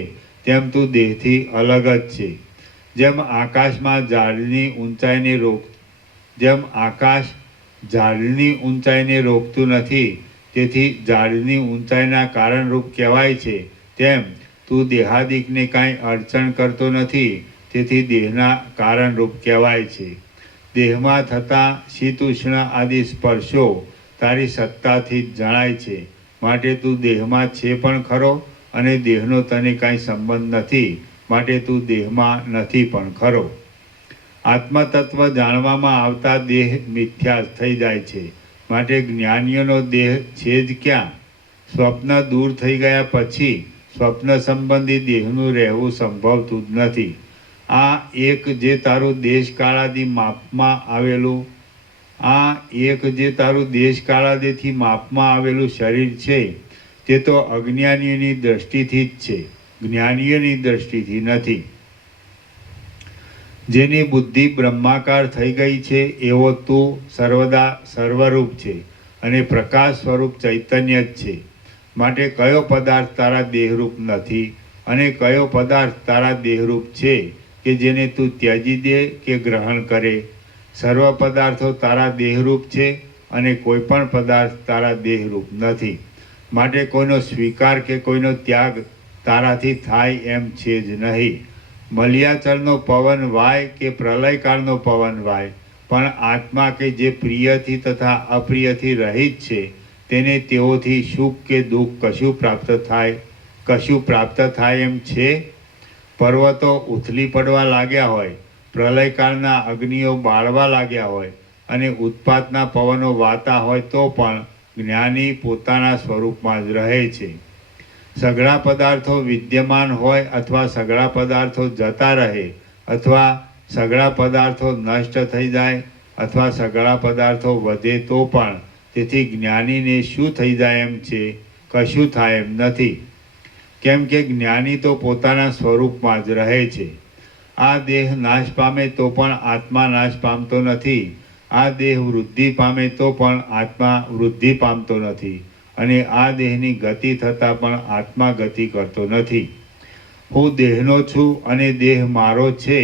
તેમ તું દેહથી અલગ જ છે. જેમ આકાશ ઝાડની ઊંચાઈને રોકતું નથી તેથી ઝાડની ઊંચાઈના કારણરૂપ કહેવાય છે, તેમ તું દેહાદિકને કાંઈ અડચણ કરતો નથી તેથી દેહના કારણરૂપ કહેવાય છે. દેહમાં થતા શીત ઉષ્ણ આદિ સ્પર્શો તારી સત્તાથી જ જણાય છે. માટે તું દેહમાં છે પણ ખરો અને દેહનો તને કાંઈ સંબંધ નથી, માટે તું દેહમાં નથી પણ ખરો. આત્મતત્વ જાણવામાં આવતા દેહ મિથ્યા થઈ જાય છે. માટે જ્ઞાનીઓનો દેહ છે જ ક્યાં? સ્વપ્ન દૂર થઈ ગયા પછી સ્વપ્ન સંબંધી દેહનું રહેવું સંભવતું જ નથી. આ એક જે તારું દેશકાળાદી માપમાં આવેલું શરીર છે તે તો અજ્ઞાનીઓની દ્રષ્ટિથી જ છે, જ્ઞાનીઓની દ્રષ્ટિથી નથી. જેની બુદ્ધિ બ્રહ્માકાર થઈ ગઈ છે એવો તું સર્વદા સર્વરૂપ છે અને પ્રકાશ સ્વરૂપ ચૈતન્ય જ છે. માટે કયો પદાર્થ તારા દેહરૂપ નથી અને કયો પદાર્થ તારા દેહરૂપ છે કે જેને તું ત્યજી દે કે ગ્રહણ કરે? સર્વ પદાર્થો તારા દેહરૂપ છે અને કોઈ પણ પદાર્થ તારા દેહરૂપ નથી. માટે કોઈનો સ્વીકાર કે કોઈનો ત્યાગ તારાથી થાય એમ છે જ નહીં. મલિયાચલનો પવન વાય કે પ્રલયકાળનો પવન વાય, પણ આત્મા કે જે પ્રિયથી તથા અપ્રિયથી રહિત છે તેને તેઓથી સુખ કે દુઃખ કશું પ્રાપ્ત થાય એમ છે? પર્વતો ઉથલી પડવા લાગ્યા હોય, પ્રલયકાળના અગ્નિઓ બાળવા લાગ્યા હોય અને ઉત્પાતના પવનો વાતા હોય તો પણ જ્ઞાની પોતાના સ્વરૂપમાં જ રહે છે. સઘળા પદાર્થો વિદ્યમાન હોય અથવા સઘળા પદાર્થો જતા રહે અથવા સઘળા પદાર્થો નષ્ટ થઈ જાય અથવા સઘળા પદાર્થો વધે તો પણ તેથી જ્ઞાનીને શું થઈ જાય એમ છે? કશું થાય એમ નથી. કેમ કે જ્ઞાની તો પોતાના સ્વરૂપમાં જ રહે છે. આ દેહ નાશ પામે તો પણ આત્મા નાશ પામતો નથી. આ દેહ વૃદ્ધિ પામે તો પણ આત્મા વૃદ્ધિ પામતો નથી. અને આ દેહની ગતિ થતાં પણ આત્મા ગતિ કરતો નથી. હું દેહનો છું અને દેહ મારો છે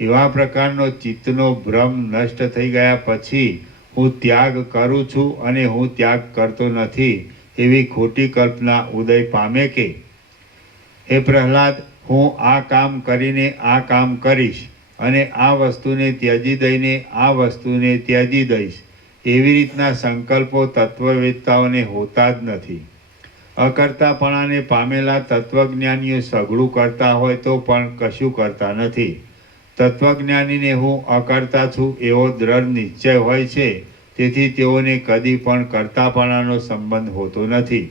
એવા પ્રકારનો ચિત્તનો ભ્રમ નષ્ટ થઈ ગયા પછી હું ત્યાગ કરું છું અને હું ત્યાગ કરતો નથી એવી ખોટી કલ્પના ઉદય પામે કે? હે પ્રહલાદ, હું આ કામ કરીને આ કામ કરીશ અને આ વસ્તુને ત્યજી દઈને આ વસ્તુને ત્યજી દઈશ એવી રીતના સંકલ્પો તત્વવેત્તાઓને હોતા જ નથી. અકર્તાપણાને પામેલા તત્વજ્ઞાનીઓ સઘળું કરતા હોય તો પણ કશું કરતા નથી. તત્વજ્ઞાનીને હું અકર્તા છું એવો દ્રઢ નિશ્ચય હોય છે, તેથી તેઓને કદી પણ કર્તાપણાનો સંબંધ હોતો નથી.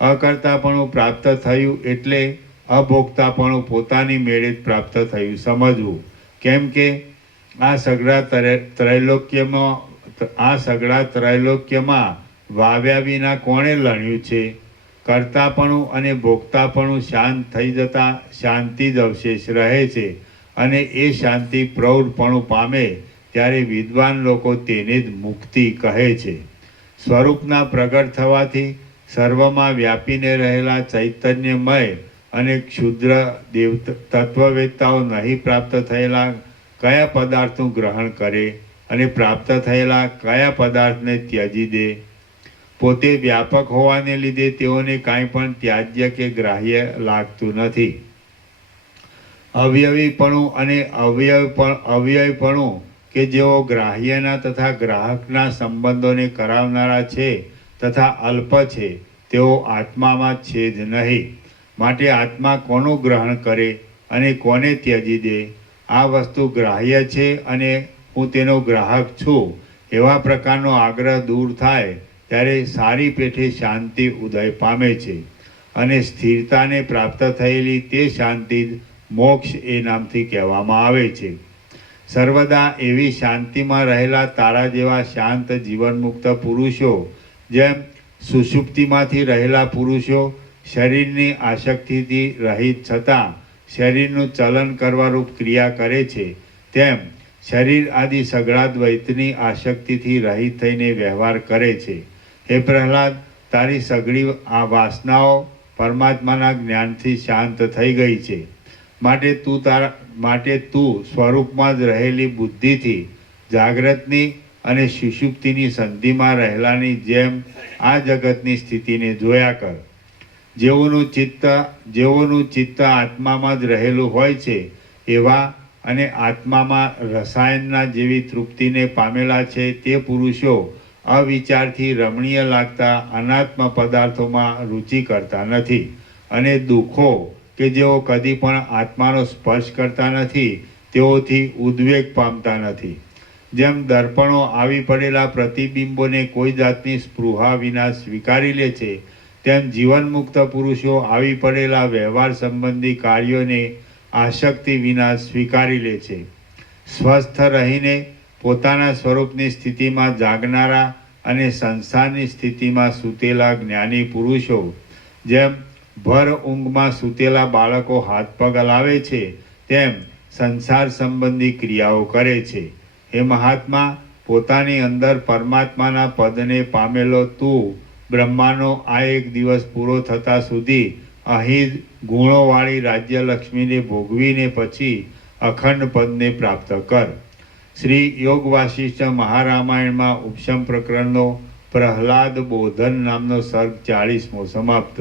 અકર્તાપણું પ્રાપ્ત થયું એટલે અભોક્તાપણું પોતાની મેળે જ પ્રાપ્ત થયું સમજવું. કેમ કે આ સઘળા ત્રૈલોક્યમાં વાવ્યા વિના કોણે લણ્યું છે? કર્તાપણું અને ભોક્તાપણું શાંત થઈ જતાં શાંતિ જ અવશેષ રહે છે અને એ શાંતિ પ્રૌઢપણું પામે ત્યારે વિદ્વાન લોકો તેને જ મુક્તિ કહે છે. સ્વરૂપના પ્રગટ થવાથી સર્વમાં વ્યાપીને રહેલા ચૈતન્યમય અને ક્ષુદ્ર તત્વવેત્તાઓ નહીં પ્રાપ્ત થયેલા કયા પદાર્થનું ગ્રહણ કરે અને પ્રાપ્ત થયેલા કયા પદાર્થને ત્યજી દે? પોતે વ્યાપક હોવાને લીધે તેઓને કાંઈ પણ ત્યાજ્ય કે ગ્રાહ્ય લાગતું નથી. અવયવીપણું અને અવયવીપણું કે જેઓ ગ્રાહ્યના તથા ગ્રાહકના સંબંધોને કરાવનારા છે તથા અલ્પ છે તેઓ આત્મામાં છે જ નહીં. માટે આત્મા કોનું ગ્રહણ કરે અને કોને ત્યજી દે? આ વસ્તુ ગ્રાહ્ય છે અને હું તેનો ગ્રાહક છું એવા પ્રકારનો આગ્રહ દૂર થાય ત્યારે સારી પેઠે શાંતિ ઉદય પામે છે અને સ્થિરતાને પ્રાપ્ત થયેલી તે શાંતિ જ મોક્ષ એ નામથી કહેવામાં આવે છે. સર્વદા એવી શાંતિમાં રહેલા તારા જેવા શાંત જીવનમુક્ત પુરુષો જેમ સુષુપ્તિમાંથી રહેલા પુરુષો શરીરની આસક્તિથી રહિત છતાં શરીરનું ચલન કરવારૂપ ક્રિયા કરે છે, તેમ શરીર આદિ સઘળા દ્વૈતની આસક્તિથી રહિત થઈને વ્યવહાર કરે છે. હે પ્રહલાદ, તારી સઘળી આ વાસનાઓ પરમાત્માના જ્ઞાનથી શાંત થઈ ગઈ છે. માટે તું સ્વરૂપમાં જ રહેલી બુદ્ધિથી જાગ્રતની અને સુષુપ્તિની સંધિમાં રહેલાની જેમ આ જગતની સ્થિતિને જોયા કર. જેઓનું ચિત્ત આત્મામાં જ રહેલું હોય છે એવા અને આત્મામાં રસાયણના જેવી તૃપ્તિને પામેલા છે તે પુરુષો અવિચારથી રમણીય લાગતા અનાત્મ પદાર્થોમાં રુચિ કરતા નથી અને દુઃખો કે જેઓ કદી પણ આત્માનો સ્પર્શ કરતા નથી તેઓથી ઉદ્વેગ પામતા નથી. જેમ દર્પણો આવી પડેલા પ્રતિબિંબોને કોઈ જાતની સ્પૃહા વિના સ્વીકારી લે છે, તેમ જીવનમુક્ત પુરુષો આવી પડેલા વ્યવહાર સંબંધી કાર્યોને આસક્તિ વિના સ્વીકારી લે છે. સ્વસ્થ રહીને પોતાના સ્વરૂપની સ્થિતિમાં જાગનારા અને સંસારની સ્થિતિમાં સૂતેલા જ્ઞાની પુરુષો જેમ ભર ઊંઘમાં સૂતેલા બાળકો હાથ પગ હલાવે છે તેમ સંસાર સંબંધી ક્રિયાઓ કરે છે. હે મહાત્મા, પોતાની અંદર પરમાત્માના પદને પામેલો તું બ્રહ્માનો આ એક દિવસ પૂરો થતાં સુધી અહીં જ ગુણોવાળી રાજ્યલક્ષ્મીને ભોગવીને પછી અખંડ પદને પ્રાપ્ત કર. શ્રી યોગ વાસિષ્ઠ મહારામાયણમાં ઉપશમ પ્રકરણનો પ્રહલાદ બોધન નામનો સર્ગ 40મો સમાપ્ત.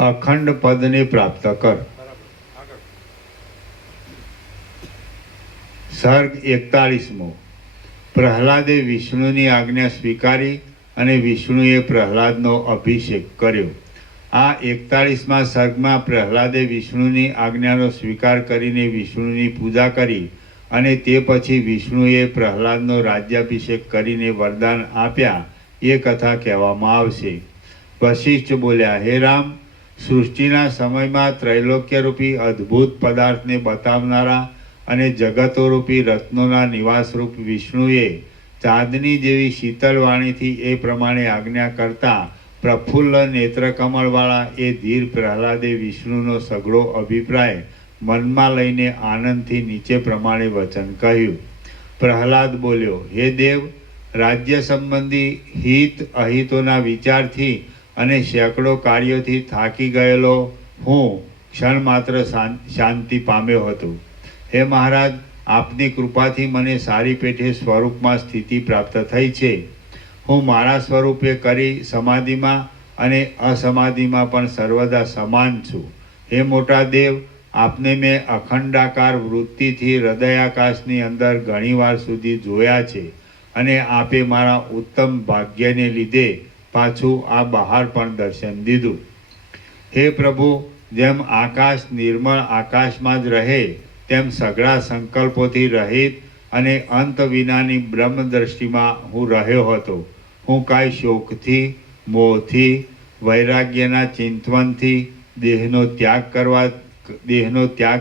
અખંડ પદને પ્રાપ્ત કર. સર્ગ 41મો. પ્રહલાદે વિષ્ણુની આજ્ઞા સ્વીકારી અને વિષ્ણુએ પ્રહલાદનો અભિષેક કર્યો. આ 41મા સર્ગમાં પ્રહલાદે વિષ્ણુની આજ્ઞાનો સ્વીકાર કરીને વિષ્ણુની પૂજા કરી અને તે પછી વિષ્ણુએ પ્રહલાદનો રાજ્યાભિષેક કરીને વરદાન આપ્યા એ કથા કહેવામાં આવશે. વશિષ્ઠ બોલ્યા, હે રામ, સૃષ્ટિના સમયમાં ત્રૈલોક્યરૂપી અદ્ભુત પદાર્થને બતાવનારા અને જગતોરૂપી રત્નોના નિવાસરૂપ વિષ્ણુએ ચાંદની જેવી શીતળ વાણીથી એ પ્રમાણે આજ્ઞા કરતા પ્રફુલ્લ નેત્રકમળવાળા એ ધીર પ્રહલાદે વિષ્ણુનો સઘળો અભિપ્રાય મનમાં લઈને આનંદથી નીચે પ્રમાણે વચન કહ્યું. પ્રહલાદ બોલ્યો, હે દેવ, રાજ્ય સંબંધી હિત અહિતોના વિચારથી અને સેંકડો કાર્યોથી થાકી ગયેલો હું ક્ષણ માત્ર શાંતિ પામ્યો હતો. હે મહારાજ, આપની કૃપાથી મને સારી પેઠે સ્વરૂપમાં સ્થિતિ પ્રાપ્ત થઈ છે. હું મારા સ્વરૂપે કરી સમાધિમાં અને અસમાધિમાં પણ સર્વદા સમાન છું. હે મોટા દેવ, આપને મેં અખંડાકાર વૃત્તિથી હૃદયાકાશની અંદર ઘણીવાર સુધી જોયા છે અને આપે મારા ઉત્તમ ભાગ્યને લીધે પાછું આ બહાર પણ દર્શન દીધું. હે પ્રભુ, જેમ આકાશ નિર્મળ આકાશમાં જ રહે તેમ સઘળા સંકલ્પોથી રહિત અને અંત વિનાની બ્રહ્મ દ્રષ્ટિમાં હું રહ્યો હતો. હું કાંઈ શોકથી, મોહથી, વૈરાગ્યના ચિંતવનથી, દેહનો ત્યાગ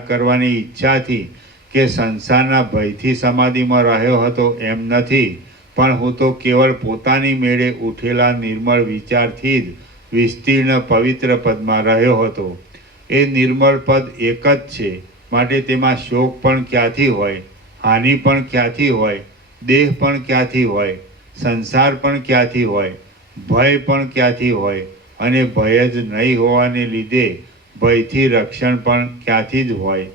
કરવાની ઈચ્છાથી કે સંસારના ભયથી સમાધિમાં રહ્યો હતો એમ નથી, પણ હું તો કેવળ પોતાની મેળે ઉઠેલા નિર્મળ વિચારથી જ વિસ્તીર્ણ પવિત્ર પદમાં રહ્યો હતો. એ નિર્મળ પદ એક જ છે, માટે તેમાં શોક પણ ક્યાંથી હોય, હાનિ પણ ક્યાંથી હોય, દેહ પણ ક્યાંથી હોય, સંસાર પણ ક્યાંથી હોય, ભય પણ ક્યાંથી હોય, અને ભય જ નહીં હોવાને લીધે ભયથી રક્ષણ પણ ક્યાંથી જ હોય.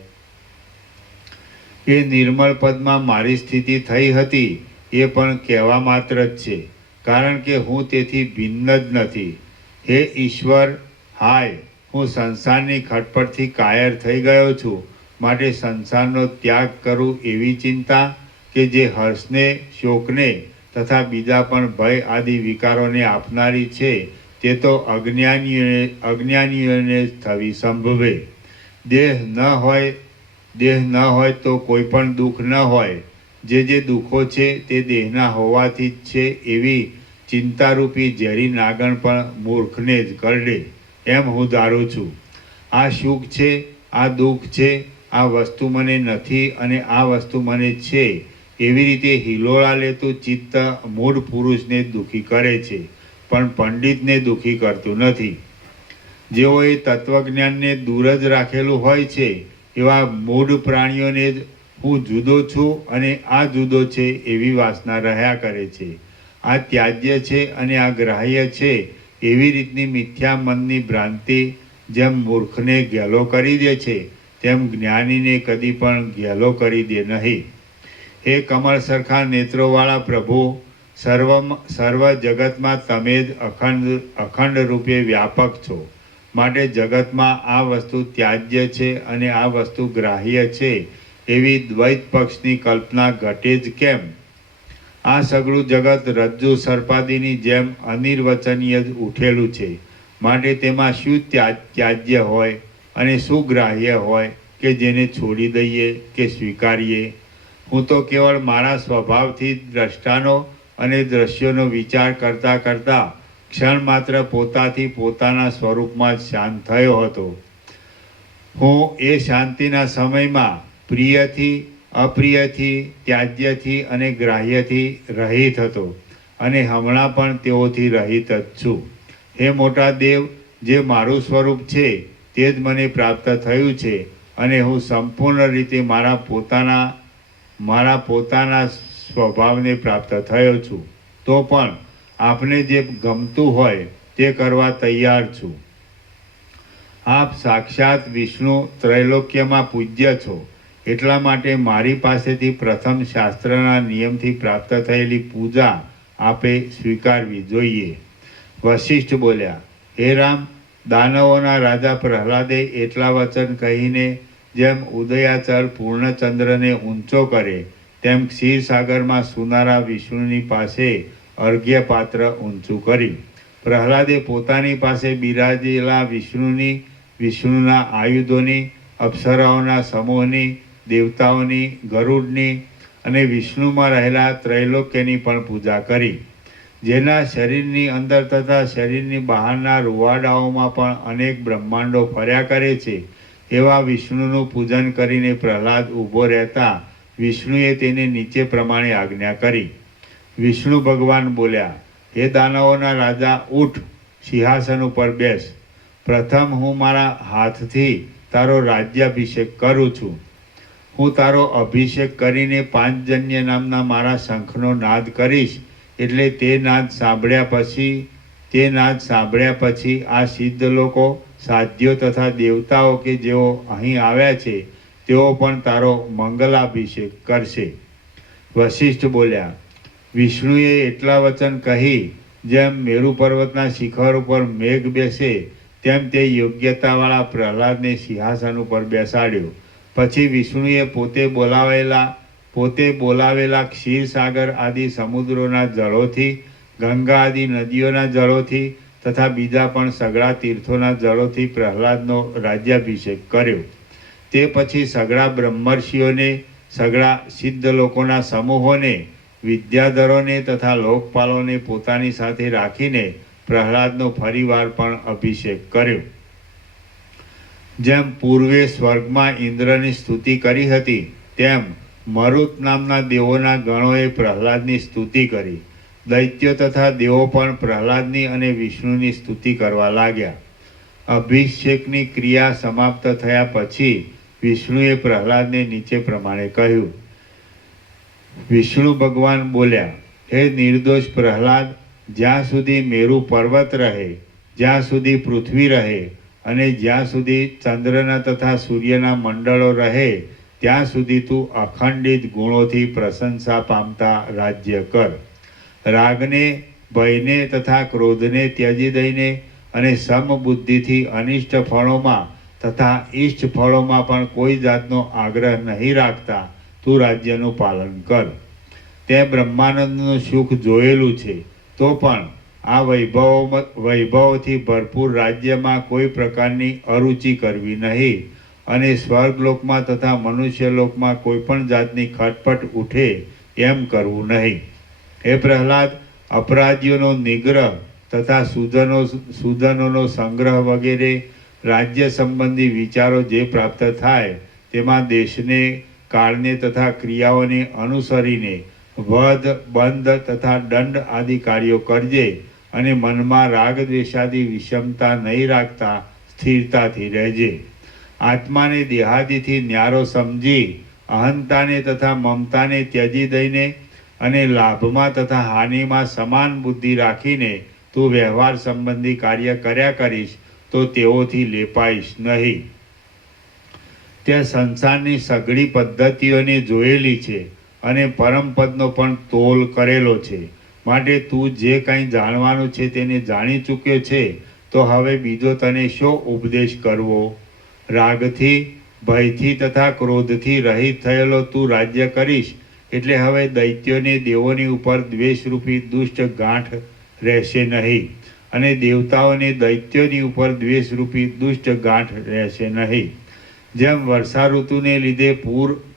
એ નિર્મળ પદમાં મારી સ્થિતિ થઈ હતી એ પણ કહેવા માત્ર જ છે, કારણ કે હું તેથી ભિન્ન જ નથી. હે ઈશ્વર, હાય, હું સંસારની ખટપટથી કાયર થઈ ગયો છું, માટે સંસારનો ત્યાગ કરું એવી ચિંતા કે જે હર્ષને, શોકને તથા બીજા પણ ભય આદિ વિકારોને આપનારી છે તે તો અજ્ઞાનીઓને જ થવી સંભવે. દેહ ન હોય તો કોઈ પણ દુઃખ ન હોય. જે દુઃખો છે તે દેહના હોવાથી જ છે એવી ચિંતારૂપી ઝેરી નાગણ પણ મૂર્ખને જ કરડે એમ હું ધારું છું. આ સુખ છે, આ દુઃખ છે, આ વસ્તુ મને નથી અને આ વસ્તુ મને છે એવી રીતે હિલોળા લેતું ચિત્ત મૂળ પુરુષને દુઃખી કરે છે, પણ પંડિતને દુઃખી કરતું નથી. જેઓએ તત્વજ્ઞાનને દૂર જ રાખેલું હોય છે એવા મૂળ પ્રાણીઓને જ હું જુદો છું અને આ જુદો છે એવી વાસના રહ્યા કરે છે. આ ત્યાજ્ય છે અને આ ગ્રાહ્ય છે એવી રીતની મિથ્યા મનની ભ્રાંતિ જેમ મૂર્ખને ઘેલો કરી દે છે તેમ જ્ઞાનીને કદી પણ ઘેલો કરી દે નહીં. હે કમળ સરખા નેત્રોવાળા પ્રભુ, સર્વ જગતમાં તમે જ અખંડ રૂપે વ્યાપક છો, માટે જગતમાં આ વસ્તુ ત્યાજ્ય છે અને આ વસ્તુ ગ્રાહ્ય છે એવી દ્વૈત પક્ષની કલ્પના ઘટે જ કેમ? આ સઘળું જગત રજ્જુ સર્પાદીની જેમ અનિર્વચનીય જ ઉઠેલું છે, માટે તેમાં શું ત્યાજ્ય હોય અને શું ગ્રાહ્ય હોય કે જેને છોડી દઈએ કે સ્વીકારીએ? હું તો કેવળ મારા સ્વભાવથી દ્રષ્ટાનો અને દ્રશ્યોનો વિચાર કરતાં કરતાં ક્ષણ માત્ર પોતાથી પોતાના સ્વરૂપમાં જ શાંત થયો હતો. હું એ શાંતિના સમયમાં પ્રિયથી, અપ્રિયથી, ત્યાજ્યથી અને ગ્રાહ્યથી રહિત હતો અને હમણાં પણ તેઓથી રહિત જ છું. હે મોટા દેવ, જે મારું સ્વરૂપ છે તે જ મને પ્રાપ્ત થયું છે અને હું સંપૂર્ણ રીતે મારા પોતાના સ્વભાવને પ્રાપ્ત થયો છું. તો પણ આપને જે ગમતું હોય તે કરવા તૈયાર છું. આપ સાક્ષાત વિષ્ણુ ત્રૈલોક્યમાં પૂજ્ય છો, એટલા માટે મારી પાસેથી પ્રથમ શાસ્ત્રના નિયમથી પ્રાપ્ત થયેલી પૂજા આપે સ્વીકારવી જોઈએ. વશિષ્ઠ બોલ્યા, હે રામ, દાનવોના રાજા પ્રહલાદે એટલા વચન કહીને જેમ ઉદયાચલ પૂર્ણચંદ્રને ઊંચો કરે તેમ ક્ષીરસાગરમાં સુનારા વિષ્ણુની પાસે અર્ઘ્ય પાત્ર ઊંચું કરી પ્રહલાદે પોતાની પાસે બિરાજેલા વિષ્ણુના આયુધોની, અપ્સરાઓના સમૂહની, દેવતાઓની, ગરુડની અને વિષ્ણુમાં રહેલા ત્રૈલોક્યની પણ પૂજા કરી. જેના શરીરની અંદર તથા શરીરની બહારના રૂવાડાઓમાં પણ અનેક બ્રહ્માંડો ફર્યા કરે છે, એવા વિષ્ણુનું પૂજન કરીને પ્રહલાદ ઊભો રહેતા વિષ્ણુએ તેને નીચે પ્રમાણે આજ્ઞા કરી. વિષ્ણુ ભગવાન બોલ્યા, હે દાનવોના રાજા, ઉઠ, સિંહાસન ઉપર બેસ. પ્રથમ હું મારા હાથથી તારો રાજ્યાભિષેક કરું છું. હું તારો અભિષેક કરીને પાંચજન્ય નામના મારા શંખનો નાદ કરીશ. એટલે તે નાદ સાંભળ્યા પછી આ સિદ્ધ લોકો, સાધ્યો તથા દેવતાઓ કે જેઓ અહીં આવ્યા છે તેઓ પણ તારો મંગલાભિષેક કરશે. વશિષ્ઠ બોલ્યા, વિષ્ણુએ એટલા વચન કહી જેમ મેરુ પર્વતના શિખર ઉપર મેઘ બેસે તેમ તે યોગ્યતાવાળા પ્રહલાદને સિંહાસન ઉપર બેસાડ્યો. પછી વિષ્ણુએ પોતે બોલાવેલા ક્ષીરસાગર આદિ સમુદ્રોના જળોથી, ગંગા આદિ નદીઓના જળોથી તથા બીજા પણ સઘળા તીર્થોના જળોથી પ્રહલાદનો રાજ્યાભિષેક કર્યો. તે પછી સઘળા બ્રહ્મર્ષિઓને, સઘળા સિદ્ધ લોકોના સમૂહોને, વિદ્યાધરોને તથા લોકપાલોને પોતાની સાથે રાખીને પ્રહલાદનો ફરીવાર પણ અભિષેક કર્યો. જેમ પૂર્વે સ્વર્ગમાં ઇન્દ્રની સ્તુતિ કરી હતી તેમ મરુત નામના દેવોના ગણોએ પ્રહલાદની સ્તુતિ કરી. દૈત્યો તથા દેવો પણ પ્રહલાદની અને વિષ્ણુની સ્તુતિ કરવા લાગ્યા. અભિષેકની ક્રિયા સમાપ્ત થયા પછી વિષ્ણુએ પ્રહલાદને નીચે પ્રમાણે કહ્યું. વિષ્ણુ ભગવાન બોલ્યા, હે નિર્દોષ પ્રહલાદ, જ્યાં સુધી મેરુ પર્વત રહે, જ્યાં સુધી પૃથ્વી રહે અને જ્યાં સુધી ચંદ્રના તથા સૂર્યના મંડળો રહે ત્યાં સુધી તું અખંડિત ગુણોથી પ્રશંસા પામતા રાજ્ય કર. રાગને, ભયને તથા ક્રોધને ત્યજી દઈને અને સમબુદ્ધિથી અનિષ્ટ ફળોમાં તથા ઇષ્ટ ફળોમાં પણ કોઈ જાતનો આગ્રહ નહીં રાખતા તું રાજ્યનું પાલન કર. તે બ્રહ્માનંદનું સુખ જોયેલું છે, તો પણ આ વૈભવોથી ભરપૂર રાજ્યમાં કોઈ પ્રકારની અરુચિ કરવી નહીં અને સ્વર્ગલોકમાં તથા મનુષ્યલોકમાં કોઈ પણ જાતની ખટપટ ઉઠે એમ કરવું નહીં. હે પ્રહલાદ, અપરાધીઓનો નિગ્રહ તથા સુધનોનો સંગ્રહ વગેરે રાજ્ય સંબંધી વિચારો જે પ્રાપ્ત થાય તેમાં દેશને, કાળને તથા ક્રિયાઓને અનુસરીને વધ, બંધ તથા દંડ આદિ કાર્યો કરજે અને મનમાં રાગ દ્વેષાદી વિષમતા નહીં રાખતા સ્થિરતાથી રહેજે. આત્માને દેહાદિથી ન્યારો સમજી અહંતાને તથા મમતાને ત્યજી દઈને અને લાભમાં તથા હાનિમાં સમાન બુદ્ધિ રાખીને તું વ્યવહાર સંબંધી કાર્ય કર્યા કરીશ તો તેઓથી લેપાઈશ નહીં. ત્યાં સંસારની સઘળી પદ્ધતિઓને જોયેલી છે અને પરમપદનો પણ તોલ કરેલો છે. માટે તું જે કંઈ જાણવાનું છે તેને જાણી ચૂક્યો છે, તો હવે બીજો તને શો ઉપદેશ કરવો? રાગથી, ભયથી તથા ક્રોધથી રહિત થયેલો તું રાજ્ય કરીશ એટલે હવે દૈત્યોને દેવોની ઉપર દ્વેષરૂપી દુષ્ટ ગાંઠ રહેશે નહીં અને દેવતાઓને દૈત્યોની ઉપર દ્વેષરૂપી દુષ્ટ ગાંઠ રહેશે નહીં. જેમ વર્ષા ઋતુને લીધે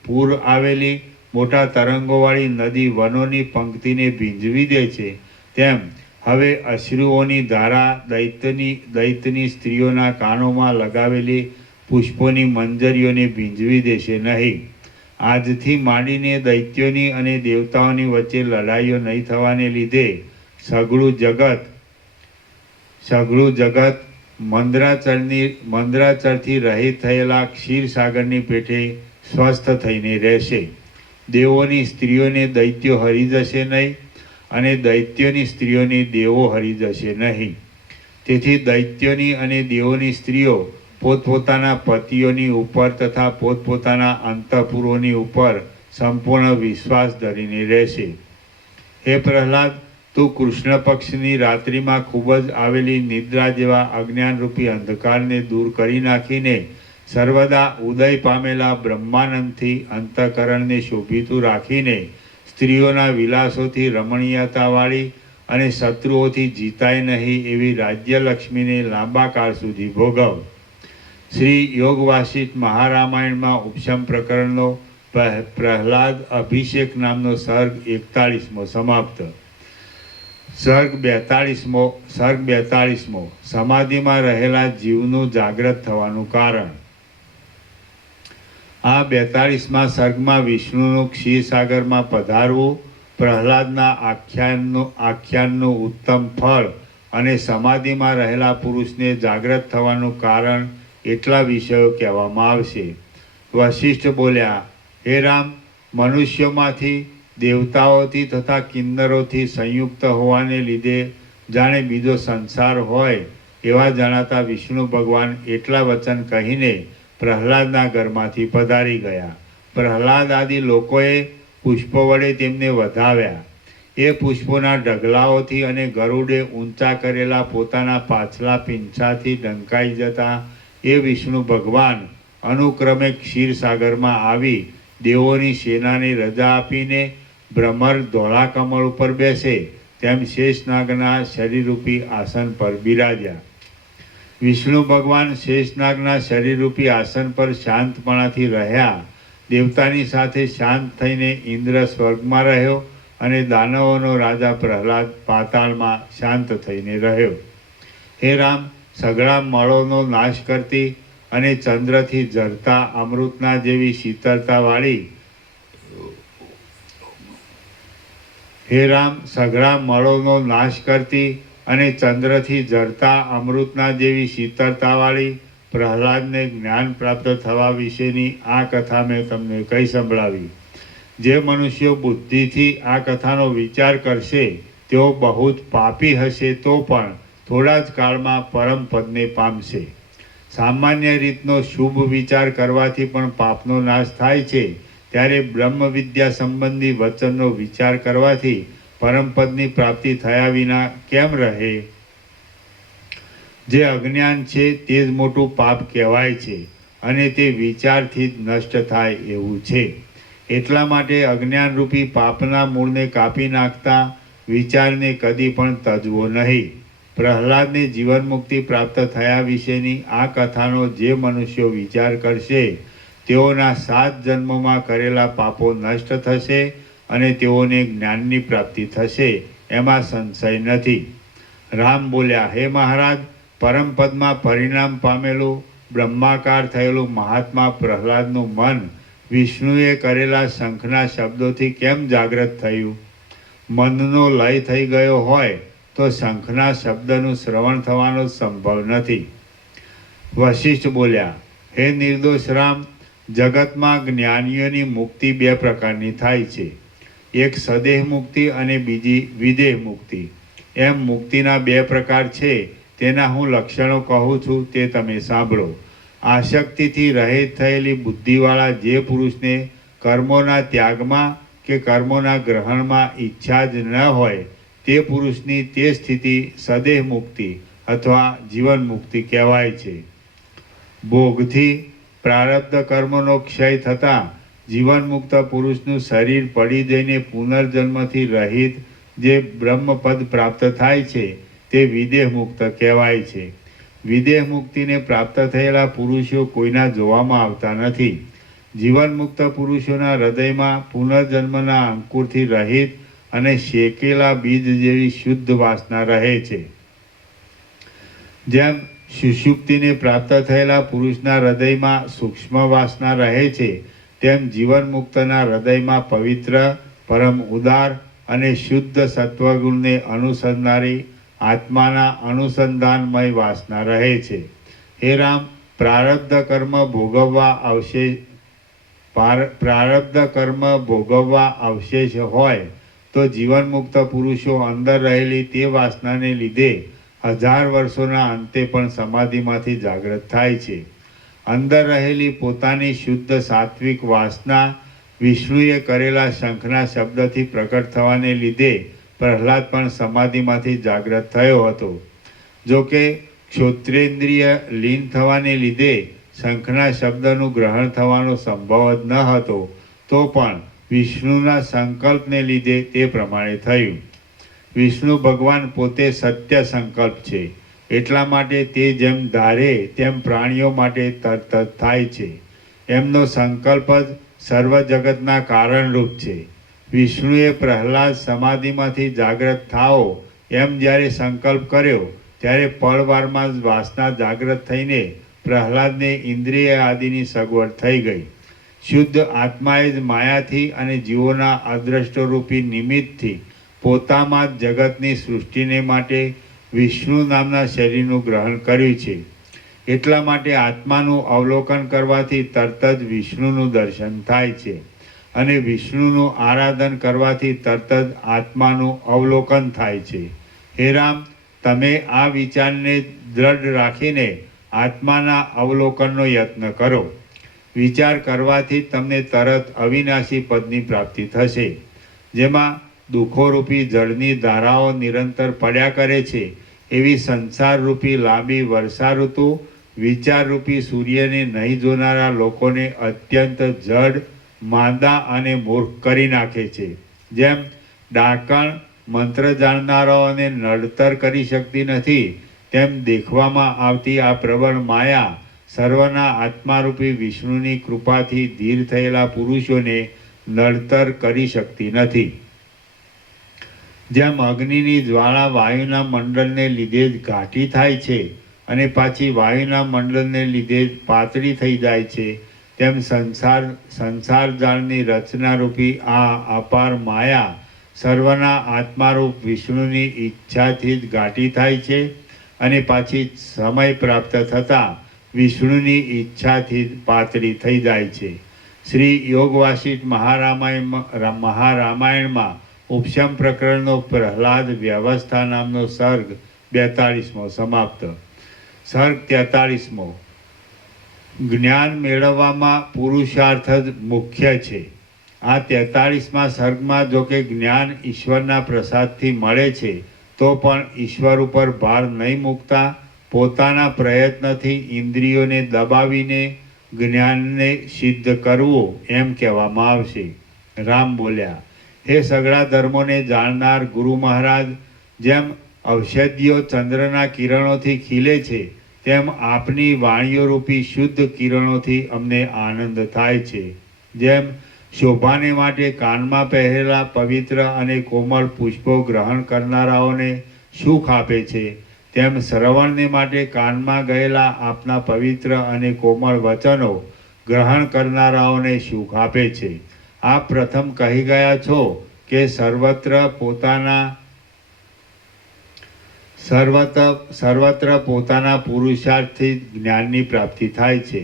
પૂર આવેલી મોટા તરંગોવાળી નદી વનોની પંક્તિને ભીંજવી દે છે, તેમ હવે અશ્રુઓની ધારા દૈત્યની સ્ત્રીઓના કાનોમાં લગાવેલી પુષ્પોની મંજરીઓને ભીંજવી દેશે નહીં. આજથી માંડીને દૈત્યોની અને દેવતાઓની વચ્ચે લડાઈઓ નહીં થવાને લીધે સઘળું જગત મંદરાચરથી રહિત થયેલા ક્ષીરસાગરની પેઠે સ્વસ્થ થઈને રહેશે. દેવોની સ્ત્રીઓને દૈત્યો હરી જશે નહીં અને દૈત્યોની સ્ત્રીઓને દેવો હરી જશે નહીં. તેથી દૈત્યોની અને દેવોની સ્ત્રીઓ પોતપોતાના પતિઓની ઉપર તથા પોતપોતાના અંતઃપુરોની ઉપર સંપૂર્ણ વિશ્વાસ ધરીને રહેશે. હે પ્રહલાદ, તું કૃષ્ણ પક્ષની રાત્રિમાં ખૂબ જ આવેલી નિદ્રા જેવા અજ્ઞાનરૂપી અંધકારને દૂર કરી નાખીને સર્વદા ઉદય પામેલા બ્રહ્માનંદથી અંતઃકરણને શોભિતું રાખીને સ્ત્રીઓના વિલાસોથી રમણીયતાવાળી અને શત્રુઓથી જીતાય નહીં એવી રાજ્યલક્ષ્મીને લાંબા કાળ સુધી ભોગવ. શ્રી યોગ વાસિષ્ઠ મહારામાયણમાં ઉપશમ પ્રકરણનો પ્રહલાદ અભિષેક નામનો સર્ગ 41મો સમાપ્ત. સર્ગ 42 સમાધિમાં રહેલા જીવનું જાગ્રત થવાનું કારણ. આ 42મા સર્ગમાં વિષ્ણુનું ક્ષીરસાગરમાં પધારવું, પ્રહલાદના આખ્યાનનું ઉત્તમ ફળ અને સમાધિમાં રહેલા પુરુષને જાગ્રત થવાનું કારણ એટલા વિષયો કહેવામાં આવશે. વશિષ્ઠ બોલ્યા, હે રામ, મનુષ્યોમાંથી, દેવતાઓથી તથા કિન્નરોથી સંયુક્ત હોવાને લીધે જાણે બીજો સંસાર હોય એવા જણાતા વિષ્ણુ ભગવાન એટલા વચન કહીને પ્રહલાદના ઘરમાંથી પધારી ગયા. પ્રહલાદ આદિ લોકોએ પુષ્પો વડે તેમને વધાવ્યા. એ પુષ્પોના ઢગલાઓથી અને ગરુડે ઊંચા કરેલા પોતાના પાછલા પીંછાથી ઢંકાઈ જતા એ વિષ્ણુ ભગવાન અનુક્રમે ક્ષીરસાગરમાં આવી દેવોની સેનાને રજા આપીને ભ્રમર ધોળા કમળ ઉપર બેસે તેમ શેષનાગના શરીરરૂપી આસન પર બિરાજ્યા. વિષ્ણુ ભગવાન શેષનાગના શરીરરૂપી આસન પર શાંતપણાથી રહ્યા. દેવતાની સાથે શાંત થઈને ઇન્દ્ર સ્વર્ગમાં રહ્યો અને દાનવોનો રાજા પ્રહલાદ પાતાળમાં શાંત થઈને રહ્યો. હે રામ, સઘળા મળોનો નાશ કરતી અને ચંદ્રથી ઝરતા અમૃતના જેવી શીતળતાવાળી સઘળા મળોનો નાશ કરતી અને ચંદ્રથી ઝરતા અમૃતના જેવી શીતળતાવાળી પ્રહલાદને જ્ઞાન પ્રાપ્ત થવા વિશેની આ કથા મેં તમને કહી સંભળાવી. જે મનુષ્યો બુદ્ધિથી આ કથાનો વિચાર કરશે તેઓ બહુ જ પાપી હશે તો પણ થોડા જ કાળમાં પરમ પદને પામશે. સામાન્ય રીતનો શુભ વિચાર કરવાથી પણ પાપનો નાશ થાય છે, ત્યારે બ્રહ્મ વિદ્યા સંબંધી વચનનો વિચાર કરવાથી પરમપદની પ્રાપ્તિ થયા વિના કેમ રહે? જે અજ્ઞાન છે તે જ મોટું પાપ કહેવાય છે અને તે વિચારથી જ નષ્ટ થાય એવું છે. એટલા માટે અજ્ઞાનરૂપી પાપના મૂળને કાપી નાખતા વિચારને કદી પણ તજવો નહીં. પ્રહલાદને જીવન મુક્તિ પ્રાપ્ત થયા વિશેની આ કથાનો જે મનુષ્યો વિચાર કરશે તેઓના 7 જન્મોમાં કરેલા પાપો નષ્ટ થશે અને તેઓને જ્ઞાનની પ્રાપ્તિ થશે, એમાં સંશય નથી. રામ બોલ્યા, હે મહારાજ, પરમપદમાં પરિણામ પામેલું બ્રહ્માકાર થયેલું મહાત્મા પ્રહલાદનું મન વિષ્ણુએ કરેલા શંખના શબ્દોથી કેમ જાગ્રત થયું? મનનો લય થઈ ગયો હોય તો શંખના શબ્દનું શ્રવણ થવાનો સંભવ નથી. વશિષ્ઠ બોલ્યા, હે નિર્દોષ રામ, જગતમાં જ્ઞાનીઓની મુક્તિ 2 પ્રકારની થાય છે. એક સદેહ મુક્તિ અને બીજી વિદેહ મુક્તિ. એમ મુક્તિના 2 પ્રકાર છે. તેના હું લક્ષણો કહું છું તે તમે સાંભળો. આસક્તિથી રહિત થયેલી બુદ્ધિવાળા જે પુરુષને કર્મોના ત્યાગમાં કે કર્મોના ગ્રહણમાં ઈચ્છા જ ન હોય તે પુરુષની તે સ્થિતિ સદેહ મુક્તિ અથવા જીવન મુક્તિ કહેવાય છે. ભોગથી પ્રારબ્ધ કર્મનો ક્ષય થતાં જીવન મુક્ત પુરુષનું શરીર પડી જઈને પુનર્જન્મથી રહિત જે બ્રહ્મપદ પ્રાપ્ત થાય છે તે વિદેહ મુક્ત કહેવાય છે. વિદેહ મુક્તિને પ્રાપ્ત થયેલા પુરુષો કોઈના જોવામાં આવતા નથી. જીવન મુક્ત પુરુષોના હૃદયમાં પુનર્જન્મના અંકુરથી રહિત અને શેકેલા બીજ જેવી શુદ્ધ વાસના રહે છે. જેમ સુષુપ્તિને પ્રાપ્ત થયેલા પુરુષના હૃદયમાં સૂક્ષ્મ વાસના રહે છે, તેમ જીવન મુક્તના હૃદયમાં પવિત્ર, પરમ ઉદાર અને શુદ્ધ સત્વગુણને અનુસરનારી આત્માના અનુસંધાનમય વાસના રહે છે. હે રામ, પ્રારબ્ધ કર્મ ભોગવવા અવશેષ હોય તો જીવન મુક્ત પુરુષો અંદર રહેલી તે વાસનાને લીધે 1000 વર્ષોના અંતે પણ સમાધિમાંથી જાગૃત થાય છે. અંદર રહેલી પોતાની શુદ્ધ સાત્વિક વાસના વિષ્ણુએ કરેલા શંખના શબ્દથી પ્રકટ થવાને લીધે પ્રહલાદ પણ સમાધિમાંથી જાગૃત થયો હતો. જો કે ક્ષોત્રેન્દ્રિય લીન થવાને લીધે શંખના શબ્દનું ગ્રહણ થવાનો સંભવ જ ન હતો, તો પણ વિષ્ણુના સંકલ્પને લીધે તે પ્રમાણે થયું. વિષ્ણુ ભગવાન પોતે સત્ય સંકલ્પ છે, એટલા માટે તે જેમ ધારે તેમ પ્રાણીઓ માટે તરત જ થાય છે. એમનો સંકલ્પ જ સર્વ જગતના કારણરૂપ છે. વિષ્ણુએ પ્રહલાદ સમાધિમાંથી જાગ્રત થાઓ એમ જ્યારે સંકલ્પ કર્યો ત્યારે પળવારમાં જ વાસના જાગૃત થઈને પ્રહલાદને ઇન્દ્રિય આદિની સગવડ થઈ ગઈ. શુદ્ધ આત્માએ જ માયાથી અને જીવોના અદ્રષ્ટરૂપી નિમિત્તથી પોતામાં જ જગતની સૃષ્ટિને માટે વિષ્ણુ નામના શરીરનું ગ્રહણ કર્યું છે. એટલા માટે આત્માનું અવલોકન કરવાથી તરત જ વિષ્ણુનું દર્શન થાય છે અને વિષ્ણુનું આરાધન કરવાથી તરત જ આત્માનું અવલોકન થાય છે. હે રામ, તમે આ વિચારને દ્રઢ રાખીને આત્માના અવલોકનનો યત્ન કરો. વિચાર કરવાથી તમને તરત અવિનાશી પદની પ્રાપ્તિ થશે, જેમાં દુઃખોરૂપી જળની ધારાઓ નિરંતર પડ્યા કરે છે. એવી સંસારરૂપી લાંબી વર્ષા ઋતુ વિચારરૂપી સૂર્યને નહીં જોનારા લોકોને અત્યંત જડ, માંદા અને મૂર્ખ કરી નાખે છે. જેમ ડાકણ મંત્ર જાણનારાઓને નડતર કરી શકતી નથી, તેમ દેખવામાં આવતી આ પ્રબળ માયા સર્વના આત્મારૂપી વિષ્ણુની કૃપાથી ધીર થયેલા પુરુષોને નડતર કરી શકતી નથી. જેમ અગ્નિની જ્વાળા વાયુના મંડળને લીધે જ ઘાટી થાય છે અને પાછી વાયુના મંડળને લીધે જ પાતળી થઈ જાય છે, તેમ સંસાર જાળની રચનારૂપી આ અપાર માયા સર્વના આત્મારૂપ વિષ્ણુની ઈચ્છાથી જ ઘાટી થાય છે અને પાછી સમય પ્રાપ્ત થતાં વિષ્ણુની ઈચ્છાથી જ પાતળી થઈ જાય છે. શ્રી યોગ વાસિષ્ઠ મહારામાયણમાં ઉપશમ પ્રકરણનો પ્રહલાદ વ્યવસ્થા નામનો સર્ગ 42મો સમાપ્ત. સર્ગ 43મો. જ્ઞાન મેળવવામાં પુરુષાર્થ જ મુખ્ય છે. આ 43મા સર્ગમાં જો કે જ્ઞાન ઈશ્વરના પ્રસાદથી મળે છે, તો પણ ઈશ્વર ઉપર ભાર નહીં મૂકતા પોતાના પ્રયત્નથી ઇન્દ્રિયોને દબાવીને જ્ઞાનને સિદ્ધ કરવું એમ કહેવામાં આવશે. રામ બોલ્યા, હે સઘળા ધર્મોને જાણનાર ગુરુ મહારાજ, જેમ ઔષધિઓ ચંદ્રના કિરણોથી ખીલે છે, તેમ આપની વાણીઓરૂપી શુદ્ધ કિરણોથી અમને આનંદ થાય છે. જેમ શોભાને માટે કાનમાં પહેરેલા પવિત્ર અને કોમળ પુષ્પો ગ્રહણ કરનારાઓને સુખ આપે છે, તેમ શ્રવણને માટે કાનમાં ગયેલા આપના પવિત્ર અને કોમળ વચનો ગ્રહણ કરનારાઓને સુખ આપે છે. આપ પ્રથમ કહી ગયા છો કે સર્વત્ર પોતાના પુરુષાર્થથી જ્ઞાનની પ્રાપ્તિ થાય છે.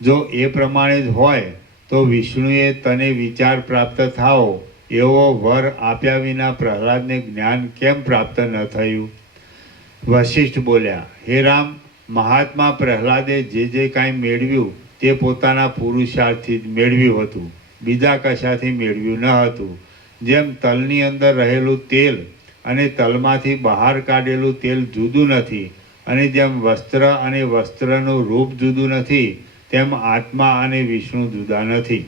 જો એ પ્રમાણે જ હોય તો વિષ્ણુએ તને વિચાર પ્રાપ્ત થાઓ એવો વર આપ્યા વિના પ્રહલાદને જ્ઞાન કેમ પ્રાપ્ત ન થયું? વશિષ્ઠ બોલ્યા, હે રામ, મહાત્મા પ્રહલાદે જે કાંઈ મેળવ્યું તે પોતાના પુરુષાર્થથી જ મેળવ્યું હતું, બીજા કશાથી મેળવ્યું ન હતું. જેમ તલની અંદર રહેલું તેલ અને તલમાંથી બહાર કાઢેલું તેલ જુદું નથી, અને જેમ વસ્ત્ર અને વસ્ત્રનું રૂપ જુદું નથી, તેમ આત્મા અને વિષ્ણુ જુદા નથી.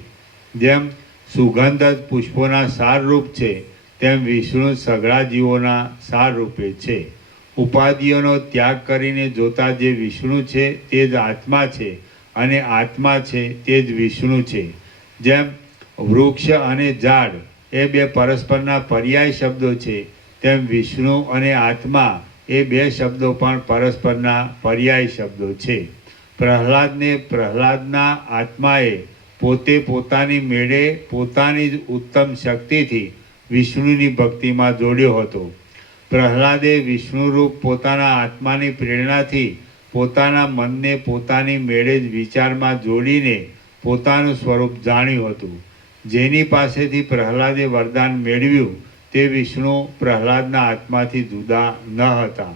જેમ સુગંધ જ પુષ્પોના સારરૂપ છે, તેમ વિષ્ણુ સઘળા જીવોના સારરૂપે છે. ઉપાધિઓનો ત્યાગ કરીને જોતા જે વિષ્ણુ છે તે જ આત્મા છે, અને આત્મા છે તે જ વિષ્ણુ છે. જેમ વૃક્ષ અને ઝાડ એ બે પરસ્પરના પર્યાય શબ્દો છે, તેમ વિષ્ણુ અને આત્મા એ બે શબ્દો પણ પરસ્પરના પર્યાય શબ્દો છે. પ્રહલાદને પ્રહલાદના આત્માએ પોતે પોતાની મેળે પોતાની જ ઉત્તમ શક્તિથી વિષ્ણુની ભક્તિમાં જોડ્યો હતો. પ્રહલાદે વિષ્ણુરૂપ પોતાના આત્માની પ્રેરણાથી પોતાના મનને પોતાની મેળે જ વિચારમાં જોડીને પોતાનું સ્વરૂપ જાણ્યું હતું. જેની પાસેથી પ્રહલાદે વરદાન મેળવ્યું તે વિષ્ણુ પ્રહલાદના આત્માથી જુદા ન હતા.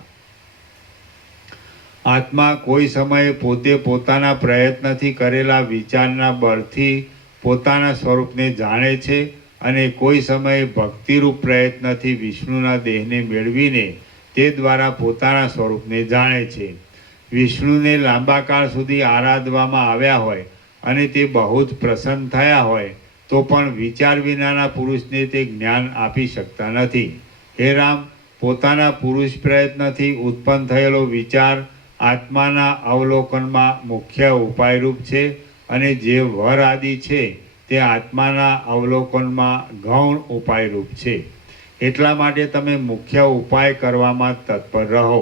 આત્મા કોઈ સમયે પોતે પોતાના પ્રયત્નથી કરેલા વિચારના બળથી પોતાના સ્વરૂપને જાણે છે, અને કોઈ સમયે ભક્તિરૂપ પ્રયત્નથી વિષ્ણુના દેહને મેળવીને તે દ્વારા પોતાના સ્વરૂપને જાણે છે. વિષ્ણુને લાંબા કાળ સુધી આરાધવામાં આવ્યા હોય અને તે બહુ જ પ્રસન્ન થયા હોય તો પણ વિચાર વિનાના પુરુષને તે જ્ઞાન આપી શકતા નથી. હે રામ, પોતાના પુરુષ પ્રયત્નથી ઉત્પન્ન થયેલો વિચાર આત્માના અવલોકનમાં મુખ્ય ઉપાયરૂપ છે, અને જે વર આદિ છે તે આત્માના અવલોકનમાં ગૌણ ઉપાયરૂપ છે. એટલા માટે તમે મુખ્ય ઉપાય કરવામાં તત્પર રહો.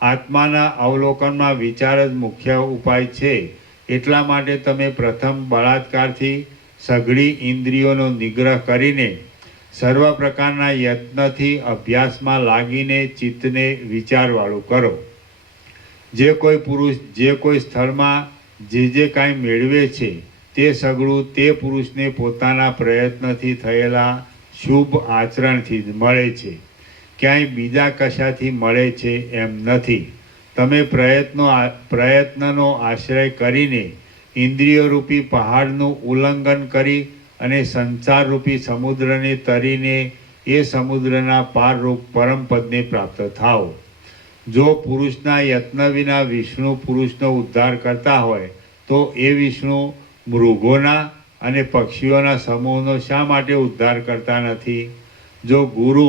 આત્માના અવલોકનમાં વિચાર જ મુખ્ય ઉપાય છે. એટલા માટે તમે પ્રથમ બળાત્કારથી સઘળી ઇન્દ્રિયોનો નિગ્રહ કરીને સર્વ પ્રકારના યત્નથી અભ્યાસમાં લાગીને ચિત્તને વિચારવાળું કરો. જે કોઈ પુરુષ જે કોઈ સ્થળમાં જે કાંઈ મેળવે છે તે સઘળું તે પુરુષને પોતાના પ્રયત્નથી થયેલા શુભ આચરણથી જ મળે છે, ક્યાંય બીજા કશાથી મળે છે એમ નથી. તમે પ્રયત્નનો આશ્રય કરીને ઇન્દ્રિયરૂપી પહાડનું ઉલ્લંઘન કરી અને સંસારરૂપી સમુદ્રને તરીને એ સમુદ્રના પારરૂપ પરમપદને પ્રાપ્ત થાઓ. જો પુરુષના યત્ન વિના વિષ્ણુ પુરુષનો ઉદ્ધાર કરતા હોય તો એ વિષ્ણુ મૃગોના અને પક્ષીઓના સમૂહનો શા માટે ઉદ્ધાર કરતા નથી? જો ગુરુ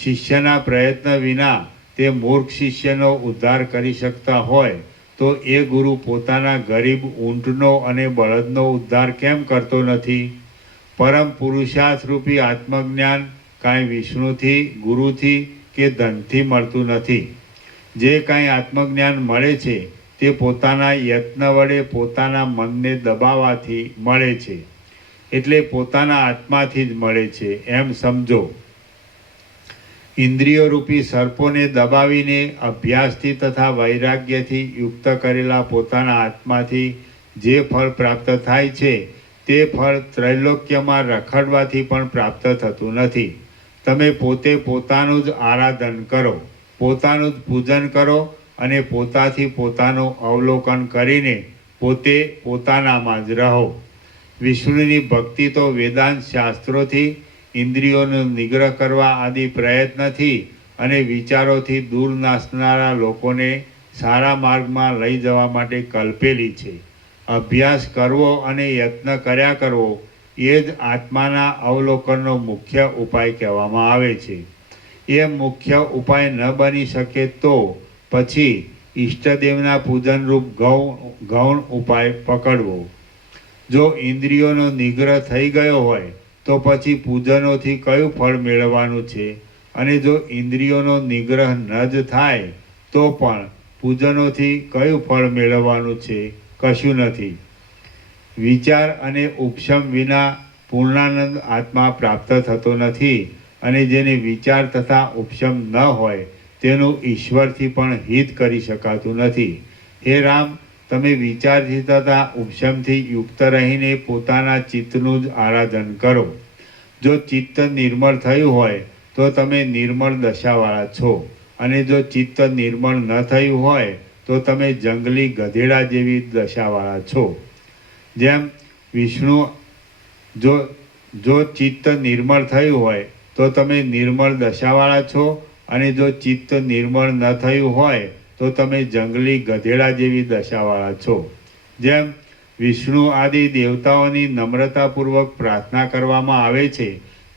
શિષ્યના પ્રયત્ન વિના તે મૂર્ખ શિષ્યનો ઉદ્ધાર કરી શકતા હોય તો એ ગુરુ પોતાના ગરીબ ઊંટનો અને બળદનો ઉદ્ધાર કેમ કરતો નથી? પરમ પુરુષાર્થરૂપી આત્મજ્ઞાન કાંઈ વિષ્ણુથી, ગુરુથી કે ધનથી મળતું નથી. જે કાંઈ આત્મજ્ઞાન મળે છે તે પોતાના યત્ન વડે પોતાના મનને દબાવવાથી મળે છે, એટલે પોતાના આત્માથી જ મળે છે એમ સમજો. ઇન્દ્રિયોરૂપી સર્પોને દબાવીને અભ્યાસથી તથા વૈરાગ્યથી યુક્ત કરેલા પોતાના આત્માથી જે ફળ પ્રાપ્ત થાય છે તે ફળ ત્રૈલોક્યમાં રખડવાથી પણ પ્રાપ્ત થતું નથી. તમે પોતે પોતાનું જ આરાધન કરો, પોતાનું જ પૂજન કરો અને પોતાથી પોતાનું અવલોકન કરીને પોતે પોતાનામાં જ રહો. વિષ્ણુની ભક્તિ તો વેદાંત શાસ્ત્રોથી, ઇન્દ્રિયોનો નિગ્રહ કરવા આદિ પ્રયત્નથી અને વિચારોથી દૂર નાસનારા લોકોને સારા માર્ગમાં લઈ જવા માટે કલ્પેલી છે. અભ્યાસ કરવો અને યત્ન કર્યા કરવો એ જ આત્માના અવલોકનનો મુખ્ય ઉપાય કહેવામાં આવે છે. એ મુખ્ય ઉપાય ન બની શકે તો પછી ઈષ્ટદેવના પૂજનરૂપ ગૌણ ઉપાય પકડવો. જો ઇન્દ્રિયોનો નિગ્રહ થઈ ગયો હોય તો પછી પૂજનોથી કયું ફળ મેળવવાનું છે? અને જો ઇન્દ્રિયોનો નિગ્રહ ન જ થાય તો પણ પૂજનોથી કયું ફળ મેળવવાનું છે? કશું નથી. વિચાર અને ઉપશમ વિના પૂર્ણાનંદ આત્મા પ્રાપ્ત થતો નથી, અને જેને વિચાર તથા ઉપશમ ન હોય તેનું ઈશ્વરથી પણ હિત કરી શકાતું નથી. હે રામ, તમે વિચારથી તથા ઉપશમથી યુક્ત રહીને પોતાના ચિત્તનું જ આરાધન કરો. જો ચિત્ત નિર્મળ થયું હોય તો તમે નિર્મળ દશાવાળા છો, અને જો ચિત્ત નિર્મળ ન થયું હોય તો તમે જંગલી ગધેડા જેવી દશાવાળા છો. જેમ વિષ્ણુ જો ચિત્ત નિર્મળ થયું હોય તો તમે નિર્મળ દશાવાળા છો, અને જો ચિત્ત નિર્મળ ન થયું હોય તો તમે જંગલી ગધેડા જેવી દશાવાળા છો. જેમ વિષ્ણુ આદિ દેવતાઓની નમ્રતાપૂર્વક પ્રાર્થના કરવામાં આવે છે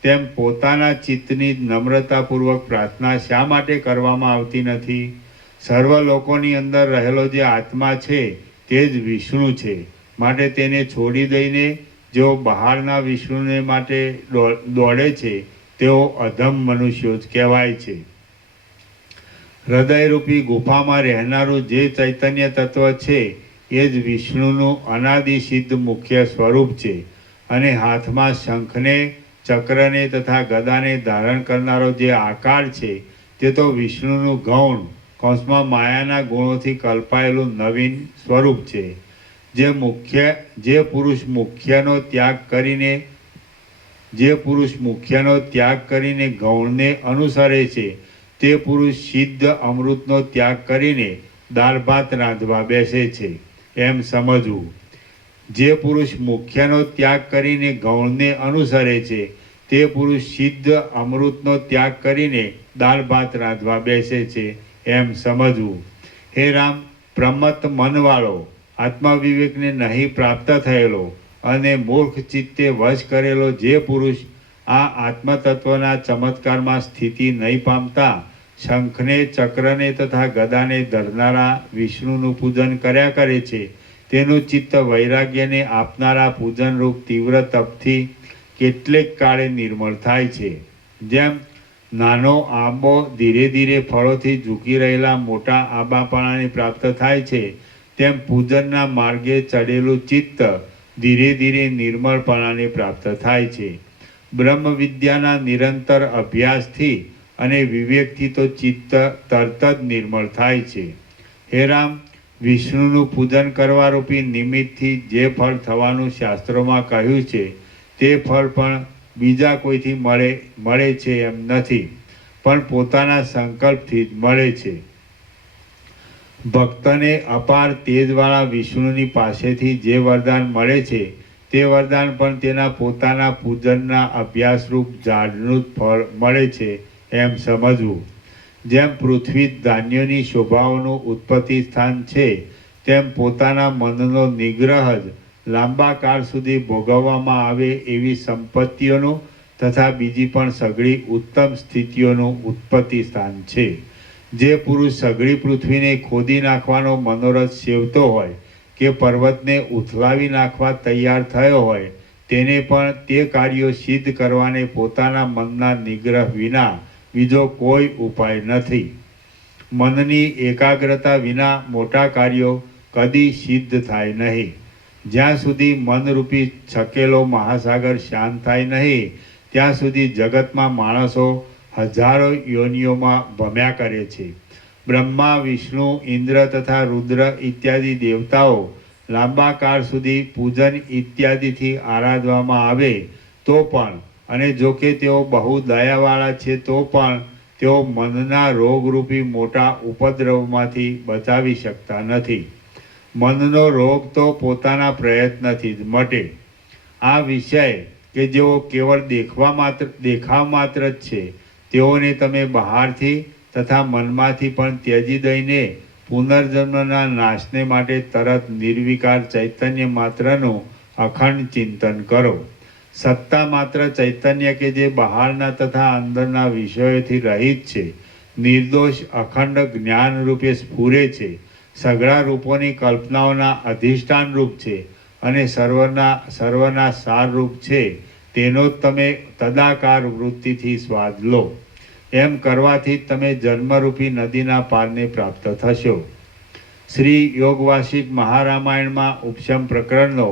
તેમ પોતાના ચિત્તની નમ્રતાપૂર્વક પ્રાર્થના શા માટે કરવામાં આવતી નથી? સર્વ લોકોની અંદર રહેલો જે આત્મા છે તે જ વિષ્ણુ છે, માટે તેને છોડી દઈને જેઓ બહારના વિષ્ણુને માટે દોડે છે તેઓ અધમ મનુષ્યો જ કહેવાય છે. હૃદયરૂપી ગુફામાં રહેનારું જે ચૈતન્ય તત્વ છે એ જ વિષ્ણુનું અનાદિ સિદ્ધ મુખ્ય સ્વરૂપ છે, અને હાથમાં શંખને, ચક્રને તથા ગદાને ધારણ કરનારો જે આકાર છે તે તો વિષ્ણુનું ગૌણ કૌંસમાં માયાના ગુણોથી કલ્પાયેલું નવીન સ્વરૂપ છે. જે પુરુષ મુખ્યનો ત્યાગ કરીને ગૌણને અનુસરે છે તે પુરુષ સિદ્ધ અમૃતનો ત્યાગ કરીને દાળ ભાત રાંધવા બેસે છે એમ સમજવું. જે પુરુષ મુખ્યનો ત્યાગ કરીને ગૌણને અનુસરે છે તે પુરુષ સિદ્ધ અમૃતનો ત્યાગ કરીને દાળ ભાત રાંધવા બેસે છે એમ સમજવું. હે રામ, પ્રમત્ત મનવાળો, આત્મવિવેકને નહીં પ્રાપ્ત થયેલો અને મૂર્ખ ચિત્તે વશ કરેલો જે પુરુષ આ આત્મતત્વના ચમત્કારમાં સ્થિતિ નહીં પામતા શંખને, ચક્રને તથા ગદાને ધરનારા વિષ્ણુનું પૂજન કર્યા કરે છે તેનું ચિત્ત વૈરાગ્યને આપનારા પૂજનરૂપ તીવ્ર તપથી કેટલેક કાળે નિર્મળ થાય છે. જેમ નાનો આંબો ધીરે ધીરે ફળોથી ઝૂકી રહેલા મોટા આંબાપણાને પ્રાપ્ત થાય છે, તેમ પૂજનના માર્ગે ચડેલું ચિત્ત ધીરે ધીરે નિર્મળપણાને પ્રાપ્ત થાય છે. બ્રહ્મ વિદ્યાના નિરંતર અભ્યાસથી અને વિવેકથી તો ચિત્ત તરત જ નિર્મળ થાય છે. હે રામ, વિષ્ણુનું પૂજન કરવા રૂપી નિમિત્તથી જે ફળ થવાનું શાસ્ત્રોમાં કહ્યું છે તે ફળ પણ બીજા કોઈથી મળે છે એમ નથી, પણ પોતાના સંકલ્પથી જ મળે છે. ભક્તને અપાર તેજવાળા વિષ્ણુની પાસેથી જે વરદાન મળે છે તે વરદાન પણ તેના પોતાના પૂજનના અભ્યાસરૂપ ઝાડનું જ ફળ મળે છે એમ સમજવું. જેમ પૃથ્વી ધાન્યોની શોભાઓનું ઉત્પત્તિ સ્થાન છે, તેમ પોતાના મનનો નિગ્રહ જ લાંબા કાળ સુધી ભોગવવામાં આવે એવી સંપત્તિઓનું તથા બીજી પણ સઘળી ઉત્તમ સ્થિતિઓનું ઉત્પત્તિ સ્થાન છે. જે પુરુષ સઘળી પૃથ્વીને ખોદી નાખવાનો મનોરથ સેવતો હોય કે પર્વતને ઉથલાવી નાખવા તૈયાર થયો હોય, તેને પણ તે કાર્યો સિદ્ધ કરવાને પોતાના મનના નિગ્રહ વિના બીજો કોઈ ઉપાય નથી. મનની એકાગ્રતા વિના મોટા કાર્યો કદી સિદ્ધ થાય નહીં. જ્યાં સુધી મનરૂપી છકેલો મહાસાગર શાંત થાય નહીં, ત્યાં સુધી જગતમાં માણસો હજારો યોનિઓમાં ભમ્યા કરે છે. બ્રહ્મા, વિષ્ણુ, ઇન્દ્ર તથા રુદ્ર ઇત્યાદિ દેવતાઓ લાંબા કાળ સુધી પૂજન ઇત્યાદિથી આરાધવામાં આવે તો પણ, અને જો કે તેઓ બહુ દયાવાળા છે તો પણ તેઓ મનના રોગરૂપી મોટા ઉપદ્રવમાંથી બચાવી શકતા નથી. મનનો રોગ તો પોતાના પ્રયત્નથી જ મટે. આ વિષય કે જેઓ કેવળ દેખાવ માત્ર જ છે, તેઓને તમે બહારથી તથા મનમાંથી પણ ત્યજી દઈને પુનર્જન્મના નાશને માટે તરત નિર્વિકાર ચૈતન્ય માત્રનું અખંડ ચિંતન કરો. સત્તા માત્ર ચૈતન્ય કે જે બહારના તથા અંદરના વિષયોથી રહિત છે, નિર્દોષ અખંડ જ્ઞાન રૂપે સ્ફુરે છે, સઘળા રૂપોની કલ્પનાઓના અધિષ્ઠાન રૂપ છે અને સર્વના સાર રૂપ છે, તેનો જ તમે તદાકાર વૃત્તિથી સ્વાદ લો. એમ કરવાથી તમે જન્મરૂપી નદીના પારને પ્રાપ્ત થશો. શ્રી યોગવાસિક મહારામાયણમાં ઉપશમ પ્રકરણનો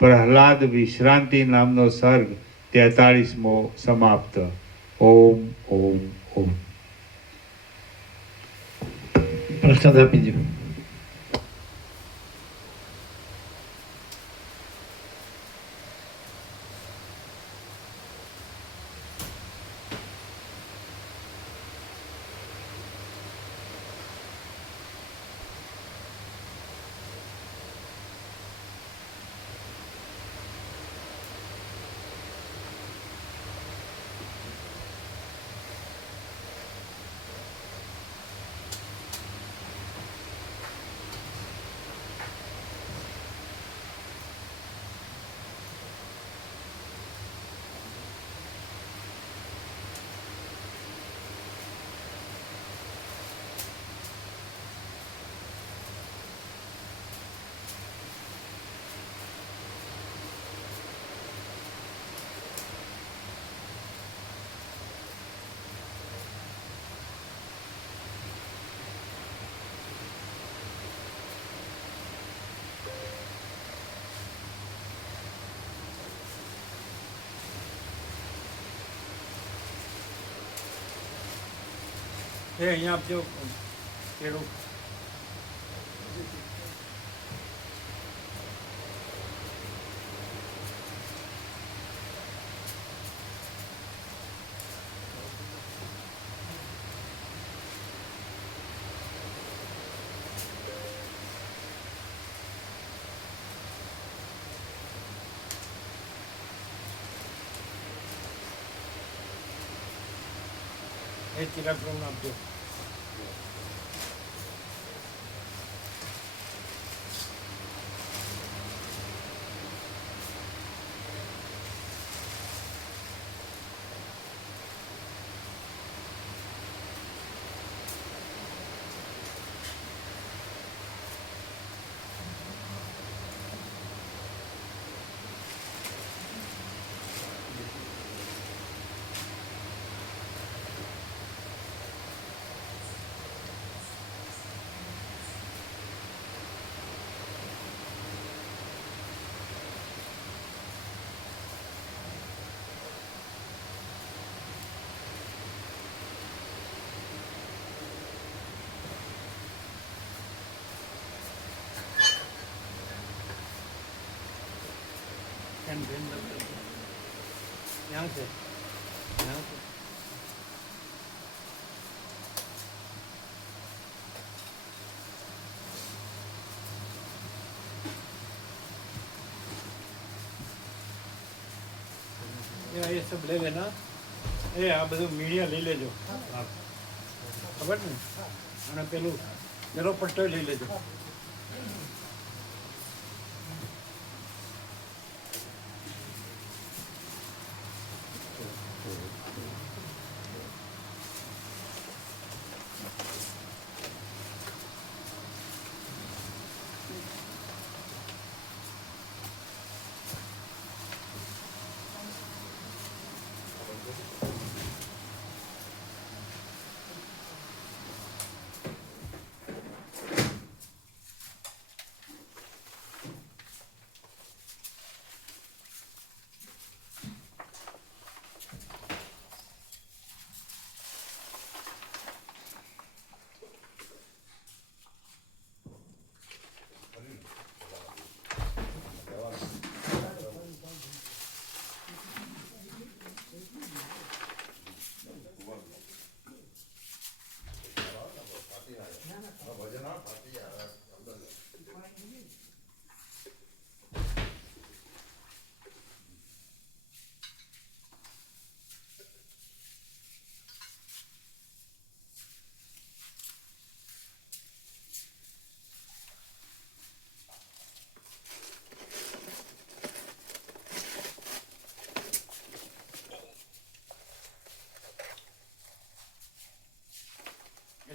પ્રહલાદ વિશ્રાંતિ નામનો સર્ગ 43મો સમાપ્ત. ઓમ ઓમ ઓમ. પ્રસાદ આપી દો. એ અહીંયા આપજો કેળું. એ ચિરાગ પ્રમાણ આપજો. પેન પેન यहाँ से यहाँ से ये सब ले लेना એ આ બધું મીડિયા લઈ લેજો ખબર ને અને પેલું પેલો પટ્ટો લઈ લેજો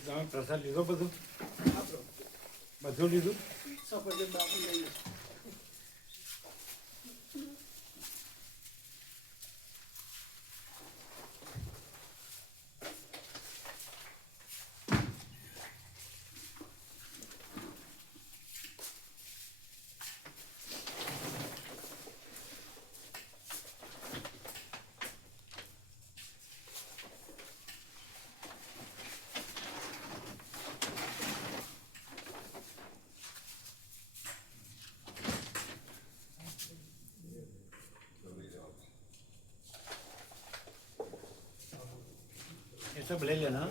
તમે પ્રસાદ લીધો બધું બધું લીધું ये सब ले लेना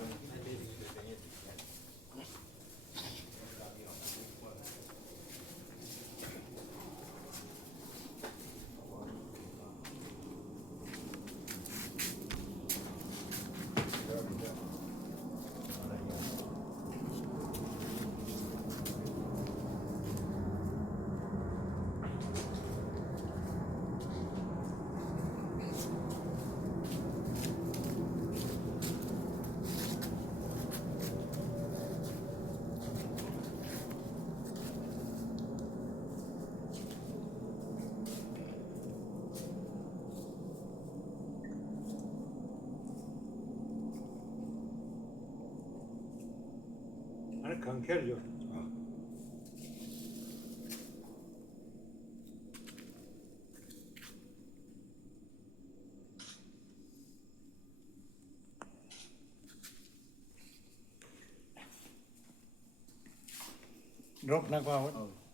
અને ખંખેરજો ડ્રોપ નાખવા આવે